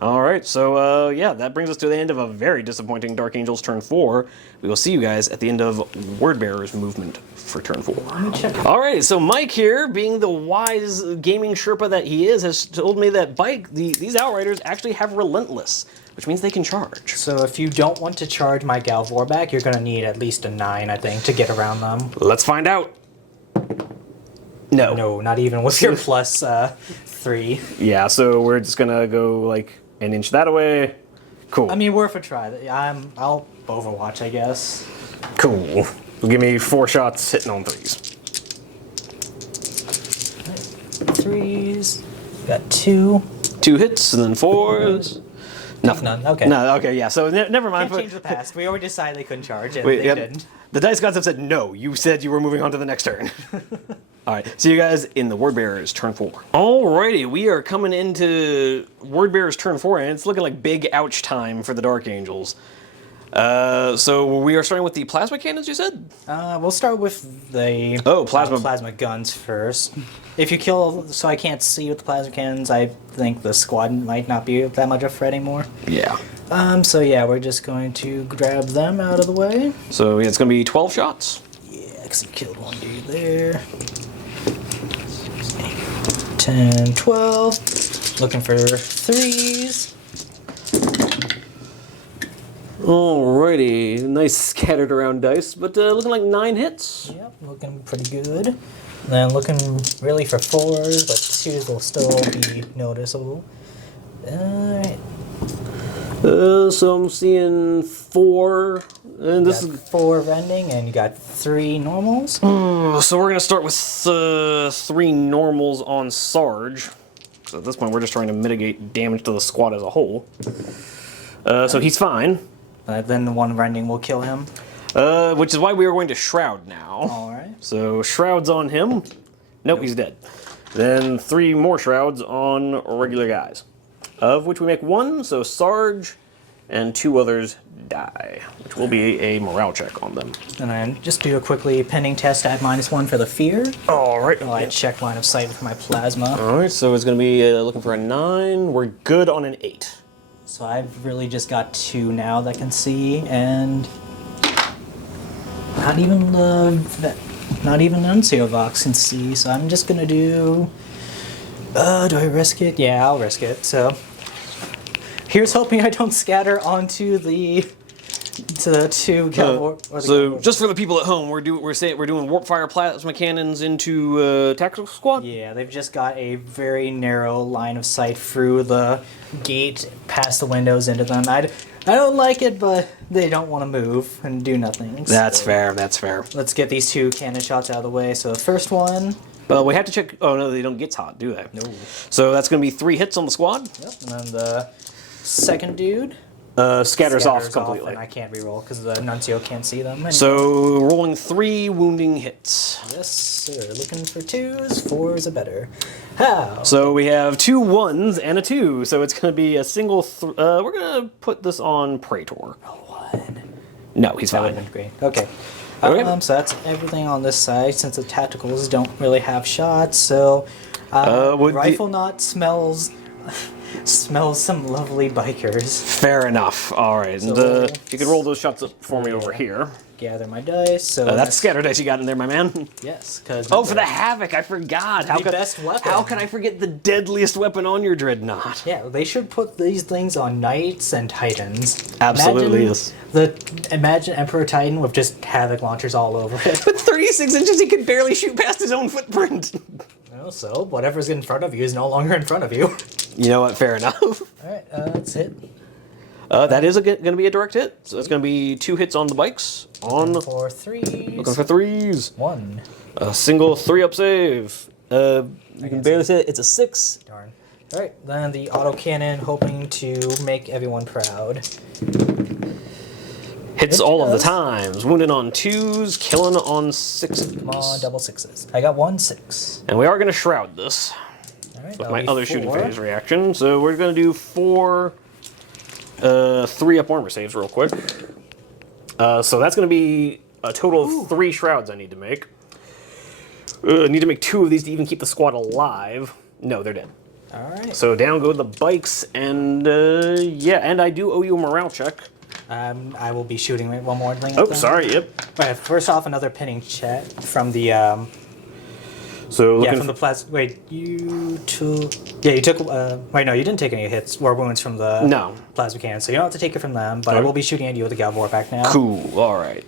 All right, so yeah, that brings us to the end of a very disappointing Dark Angels turn 4. We will see you guys at the end of Wordbearer's movement for turn 4. All right, so Mike here, being the wise gaming Sherpa that he is, has told me that these Outriders actually have relentless, which means they can charge. So if you don't want to charge my Gal Vorback, you're going to need at least a 9, I think, to get around them. Let's find out. No. No, not even with your plus 3. Yeah, so we're just gonna go like and inch that away. Cool. I mean, worth a try. I'll Overwatch, I guess. Cool. Well, give me 4 shots hitting on 3s. 3s. Got 2. 2 hits and then 4s. Nothing. None. Okay. No. Okay. Yeah. So never mind. Can't change the past. We already decided they couldn't charge, and Wait, they yeah, didn't. the dice gods have said no. You said you were moving on to the next turn. All right. See you guys in the Word Bearers turn 4. Alrighty, we are coming into Word Bearers turn 4, and it's looking like big ouch time for the Dark Angels. So we are starting with the plasma cannons, you said? We'll start with the plasma guns first. If you kill, so I can't see with the plasma cannons, I think the squad might not be that much of a threat anymore. Yeah. So yeah, we're just going to grab them out of the way. So yeah, it's going to be 12 shots. Yeah, because I killed one dude there. 10, 12. Looking for 3s. Alrighty, nice scattered around dice, but looking like 9 hits. Yep, looking pretty good. Then looking really for 4s, but 2s will still be noticeable. Alright. So I'm seeing 4, and this is 4 vending, and you got 3 normals. So we're gonna start with 3 normals on Sarge. So at this point, we're just trying to mitigate damage to the squad as a whole. So he's fine. Then the 1 vending will kill him. Which is why we are going to Shroud now. Alright. So Shroud's on him. Nope, he's dead. Then 3 more Shrouds on regular guys. Of which we make 1, so Sarge and 2 others die. Which will be a morale check on them. And then just do a quickly pending test at -1 for the fear. Alright. While I check line of sight for my plasma. Alright, so it's going to be looking for a 9. We're good on an 8. So I've really just got 2 now that can see, and not even Nuncio Vox can see. So I'm just gonna do. Do I risk it? Yeah, I'll risk it. So here's hoping I don't scatter onto the 2 So just for the people at home, we're doing Warpfire plasma cannons into tactical squad. Yeah, they've just got a very narrow line of sight through the gate, past the windows into them. I don't like it, but they don't want to move and do nothing. That's fair. That's fair. Let's get these 2 cannon shots out of the way. So the first one. Well, we have to check. Oh no, they don't get hot, do they? No. So that's going to be 3 hits on the squad. Yep. And then the second dude. Scatters off completely. And I can't reroll because the Nuncio can't see them. Anyway. So rolling 3 wounding hits. Yes, sir. Looking for 2s. 4s are better. How? So we have 2 1s and a 2. So it's going to be a single. We're going to put this on Praetor. Roll 1. No, he's That would fine. have been great. Okay. Okay. So that's everything on this side since the tacticals don't really have shots. So rifle knot smells some lovely bikers. Fair enough. All right. So And if you could roll those shots up for me over here. Gather my dice. So That's scatter dice you got in there, my man. yes, because Oh, for the Havoc, I forgot. best weapon. How can I forget the deadliest weapon on your Dreadnought? yeah, they should put these things on Knights and Titans. Absolutely, yes. Imagine Emperor Titan with just Havoc launchers all over it. With 36 inches, he could barely shoot past his own footprint. Well, so whatever's in front of you is no longer in front of you. You know what? Fair enough. All right, that's it. That is going to be a direct hit. So it's going to be 2 hits on the bikes. For 3s. Looking for 3s. 1. A single 3-up save. You can barely say it. It's a 6. Darn. All right, then the autocannon, hoping to make everyone proud. Hits all of the times. Wounded on 2s, killing on 6s. Come on, double 6s. I got 1 6. And we are going to shroud this All right, with my other shooting phase reaction. So we're going to do 4 3-up armor saves real quick. So that's going to be a total of 3 shrouds I need to make. I need to make 2 of these to even keep the squad alive. No, they're dead. All right. So down go the bikes, and yeah, and I do owe you a morale check. I will be shooting one more thing. Oh, sorry, yep. All right, first off, another pinning check from the So looking from the plasma. Wait, you took. Yeah, you took. Wait, no, you didn't take any hits or wounds from the plasma cannon, so you don't have to take it from them. But I will be shooting at you with the Galvor back now. Cool. All right.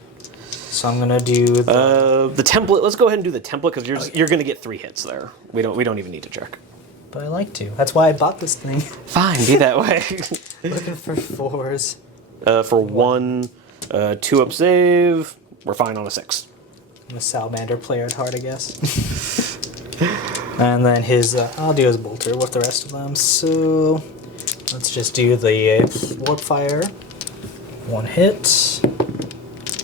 So I'm gonna do the template. Let's go ahead and do the template because you're gonna get 3 hits there. We don't even need to check. but I like to. That's why I bought this thing. Fine, be that way. Looking for 4s. For 1, 2-up save, we're fine on a 6. I'm a salamander player at heart, I guess. And then his, I'll do his bolter with the rest of them. So let's just do the warp fire. 1 hit.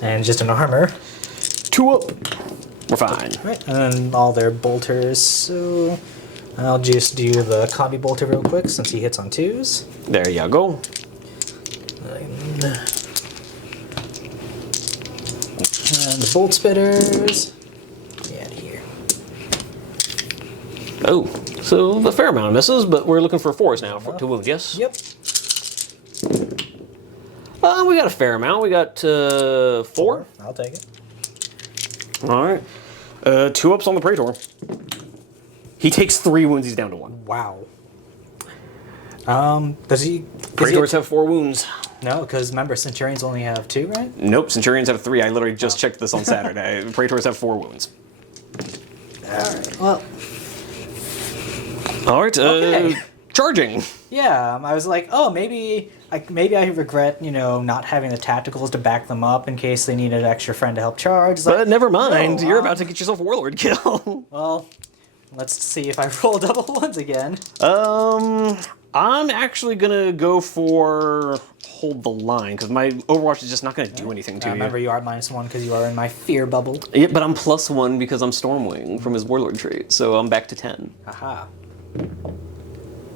And just an armor. 2-up, we're fine. Right, and then all their bolters. So I'll just do the combi bolter real quick since he hits on 2s. There you go. And the bolt spitters. Get here. Oh, so a fair amount of misses, but we're looking for 4s now for 2 wounds, yes? Yep. We got a fair amount. We got 4. I'll take it. All right. 2-ups on the Praetor. He takes 3 wounds. He's down to 1. Wow. Does he? Praetors have 4 wounds. No, because remember, Centurions only have 2, right? Nope, Centurions have 3. I literally just checked this on Saturday. Praetors have 4 wounds. Alright, well. Alright, Okay. Charging. Yeah, I was like, oh, maybe I regret, not having the tacticals to back them up in case they needed an extra friend to help charge. It's But like, never mind, no, you're about to get yourself a Warlord kill. Well, let's see if I roll double 1s again. I'm actually gonna go for hold the line, because my Overwatch is just not gonna do anything to you. Remember, you are -1 because you are in my fear bubble. Yeah, but I'm +1 because I'm Stormwing from his Warlord trait, so I'm back to 10. Aha.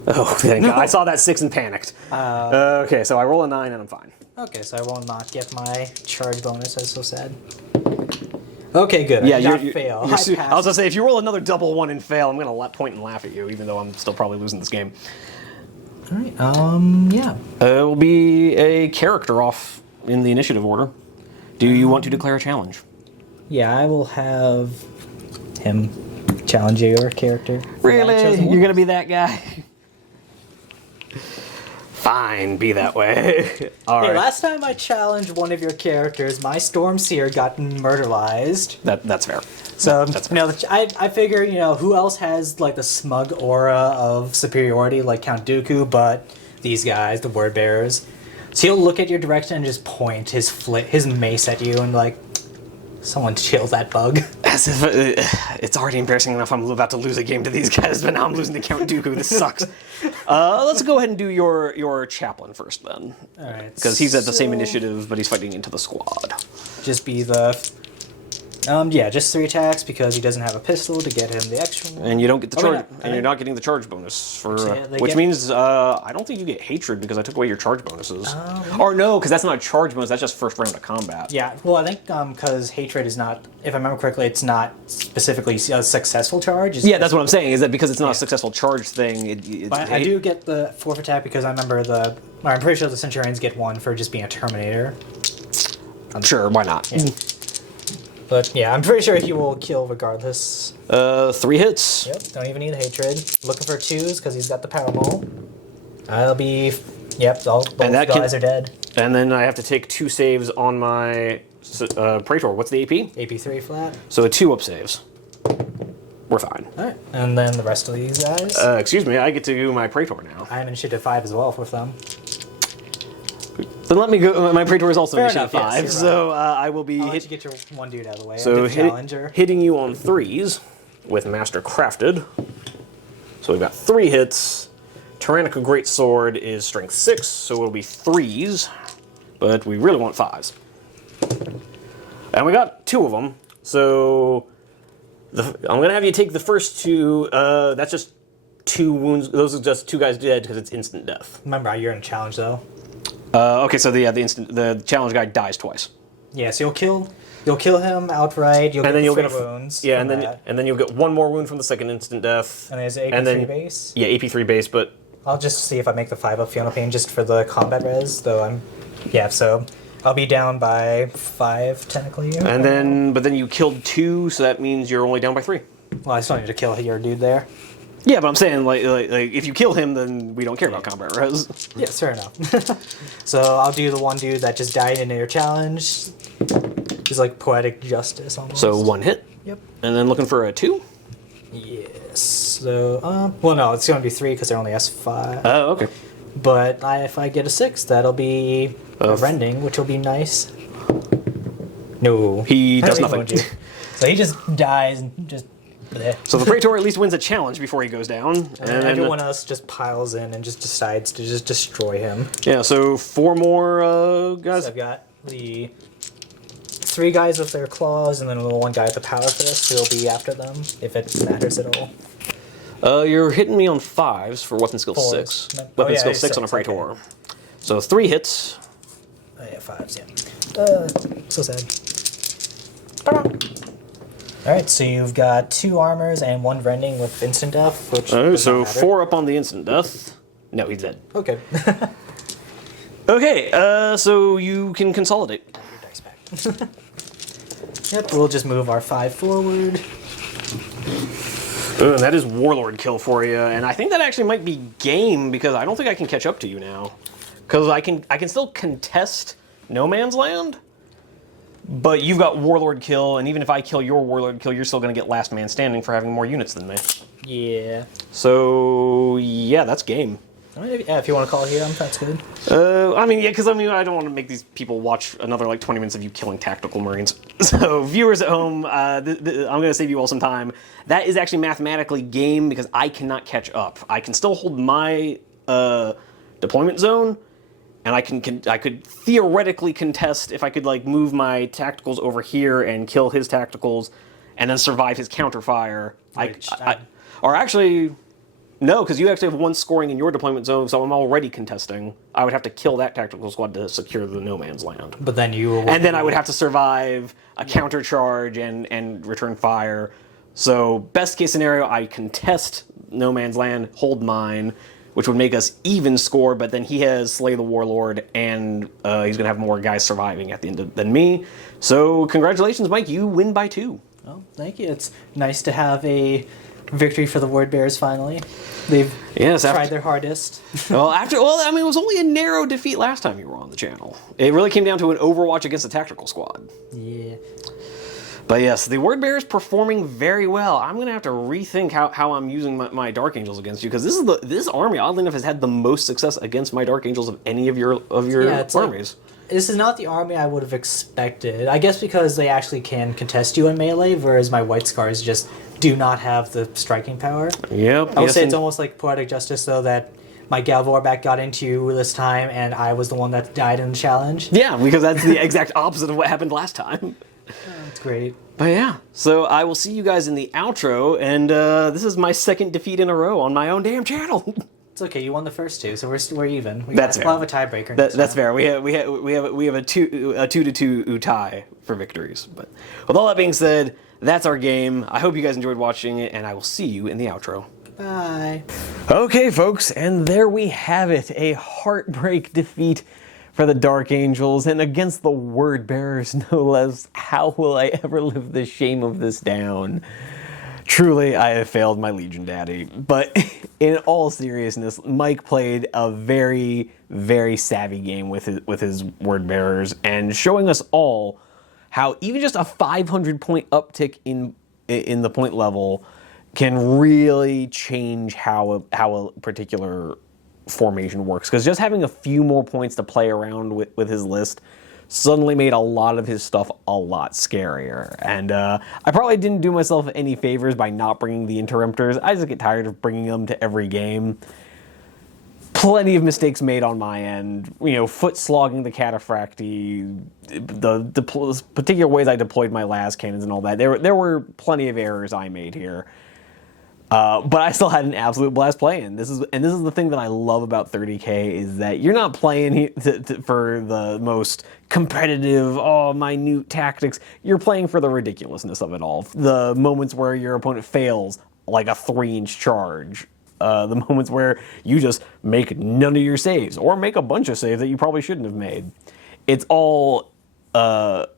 Oh, thank God. I saw that 6 and panicked. Okay, so I roll a 9 and I'm fine. Okay, so I will not get my charge bonus. That's so sad. Okay, good. Yeah, I did not fail. I was gonna say, if you roll another double 1 and fail, I'm gonna point and laugh at you, even though I'm still probably losing this game. Alright, yeah. It will be a character off in the initiative order. Do you want to declare a challenge? Yeah, I will have him challenge your character. Really? You're gonna be that guy? Fine, be that way. All Hey, right. last time I challenged one of your characters, my Stormseer got murderized. That's fair. So, That's I figure, who else has, like, the smug aura of superiority, like Count Dooku, but these guys, the Word Bearers. So he'll look at your direction and just point his mace at you and, like, someone chill that bug. As if it's already embarrassing enough I'm about to lose a game to these guys, but now I'm losing to Count Dooku. This sucks. Let's go ahead and do your chaplain first, then. All right. Because he's at the same initiative, but he's fighting into the squad. Just be the... just 3 attacks because he doesn't have a pistol to get him the extra one. And you don't get the Oh, charge, yeah, and you're not getting the charge bonus for, So, yeah, they which get- means I don't think you get hatred because I took away your charge bonuses. Or no, because that's not a charge bonus. That's just first round of combat. Yeah, well, I think because hatred is not, if I remember correctly, it's not specifically a successful charge. It's Yeah, that's what I'm saying. Is that because it's not a successful charge thing? But I do get the 4th attack because I remember I'm pretty sure the Centurions get 1 for just being a Terminator. Sure, why not? Yeah. But yeah, I'm pretty sure he will kill regardless. 3 hits. Yep, don't even need hatred. Looking for 2s because he's got the power mole. I'll be, both guys are dead. And then I have to take 2 saves on my Praetor. What's the AP? AP3 flat. So a 2-up saves. We're fine. Alright, and then the rest of these guys. Excuse me, I get to do my Praetor now. I'm initiative 5 as well with them. Then let me go. My Praetor is also Fair initiative enough, yes, 5, you're so I will be I'll let you get your one dude out of the way. so I'm the challenger. hitting you on 3s with Master Crafted. So we've got 3 hits. Tyrannical Greatsword is strength 6, so it'll be 3s, but we really want 5s. And we got 2 of them, so I'm going to have you take the first 2. That's just 2 wounds. Those are just 2 guys dead because it's instant death. Remember, you're in a challenge though. Okay, so the challenge guy dies twice. Yeah, so you'll kill him outright. You'll And get then you'll the get free wounds. Yeah, from and that. then you'll get 1 more wound from the second instant death. And there's AP3 and then, base. Yeah, AP3 base, but I'll just see if I make the 5-up Fiona Pain just for the combat res, though so I'll be down by 5 technically. but then you killed 2, so that means you're only down by 3. Well, I still need to kill your dude there. Yeah, but I'm saying like if you kill him, then we don't care about combat res. Yes, fair enough. So I'll do the one dude that just died in your challenge. He's like poetic justice almost. So 1 hit. Yep. And then looking for a 2. Yes. So, well, no, it's going to be 3 because it only has 5. Oh, okay. But if I get a 6, that'll be a rending, which will be nice. No. He does nothing. So he just dies and just... bleh. So the Praetor at least wins a challenge before he goes down. And everyone else just piles in and just decides to just destroy him. Yeah, so 4 more guys. So I've got the 3 guys with their claws and then the 1 guy with the power fist who'll be after them, if it matters at all. You're hitting me on 5s for weapon skill 6. Weapon skill 6 on a Praetor. Okay. So 3 hits. Oh yeah, 5s, yeah. So sad. Alright, so you've got 2 armors and 1 rending with instant death, which so 4 up on the instant death. No, he's dead. Okay. Okay, so you can consolidate. Your dice back. Yep, we'll just move our 5 forward. That is Warlord kill for you, and I think that actually might be game because I don't think I can catch up to you now. Because I can still contest No Man's Land, but you've got Warlord kill, and even if I kill your Warlord kill, you're still going to get Last Man Standing for having more units than me. Yeah. So, yeah, that's game. I mean, yeah, if you want to call it here, that's good. I mean, yeah, because I don't want to make these people watch another, 20 minutes of you killing tactical Marines. So, viewers at home, I'm going to save you all some time. That is actually mathematically game because I cannot catch up. I can still hold my deployment zone, and I could theoretically contest if I could, move my tacticals over here and kill his tacticals, and then survive his counterfire. Or actually... No, because you actually have 1 scoring in your deployment zone, so I'm already contesting. I would have to kill that tactical squad to secure the No Man's Land. But then and then I would have to survive a counter charge and return fire. So best case scenario, I contest No Man's Land, hold mine, which would make us even score. But then he has Slay the Warlord, and he's gonna have more guys surviving at the end than me. So congratulations, Mike, you win by 2. Oh, thank you. It's nice to have a victory for the Word Bears finally. They've tried their hardest. It was only a narrow defeat last time you were on the channel. It really came down to an Overwatch against a tactical squad. Yeah. But yes, the Word Bear is performing very well. I'm going to have to rethink how I'm using my Dark Angels against you, because this army, oddly enough, has had the most success against my Dark Angels of any of your armies. This is not the army I would have expected. I guess because they actually can contest you in melee, whereas my White Scars just do not have the striking power. Yep. I would say it's almost like Poetic Justice, though, that my Galvorback got into you this time, and I was the one that died in the challenge. Yeah, because that's the exact opposite of what happened last time. That's great. But yeah, so I will see you guys in the outro, and this is my 2nd defeat in a row on my own damn channel. It's okay. You won the first 2, so we're even. We'll have a tiebreaker. That's fair. We have a 2-2 tie for victories. But with all that being said, that's our game. I hope you guys enjoyed watching it, and I will see you in the outro. Bye. Okay, folks, and there we have it. A heartbreak defeat for the Dark Angels, and against the Word Bearers, no less. How will I ever live the shame of this down? Truly, I have failed my Legion Daddy. But in all seriousness, Mike played a very, very savvy game with his Word Bearers, and showing us all how even just a 500 point uptick in the point level can really change how a particular formation works. Because just having a few more points to play around with his list suddenly made a lot of his stuff a lot scarier. And I probably didn't do myself any favors by not bringing the Interrupters. I just get tired of bringing them to every game. Plenty of mistakes made on my end. Foot slogging the Cataphracti, the particular ways I deployed my las cannons and all that. There were plenty of errors I made here. But I still had an absolute blast playing. This is the thing that I love about 30K, is that you're not playing for the most competitive, minute tactics. You're playing for the ridiculousness of it all. The moments where your opponent fails, like a 3-inch charge. The moments where you just make none of your saves, or make a bunch of saves that you probably shouldn't have made. It's all part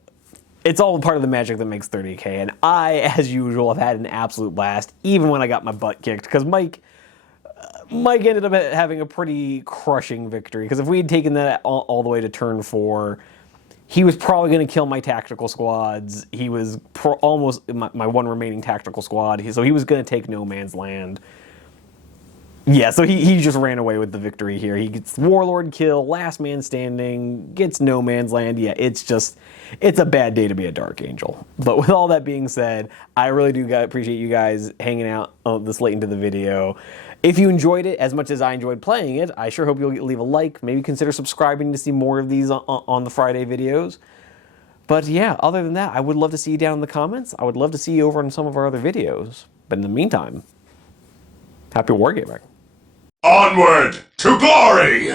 of the magic that makes 30K, and I, as usual, have had an absolute blast, even when I got my butt kicked, because Mike ended up having a pretty crushing victory, because if we had taken that all the way to turn 4, he was probably going to kill my tactical squads. He was almost my one remaining tactical squad, so he was going to take no man's land. Yeah, so he just ran away with the victory here. He gets Warlord kill, last man standing, gets no man's land. Yeah, it's a bad day to be a Dark Angel. But with all that being said, I really do appreciate you guys hanging out this late into the video. If you enjoyed it as much as I enjoyed playing it, I sure hope you'll leave a like, maybe consider subscribing to see more of these on the Friday videos. But yeah, other than that, I would love to see you down in the comments. I would love to see you over on some of our other videos. But in the meantime, happy wargaming. Onward to glory!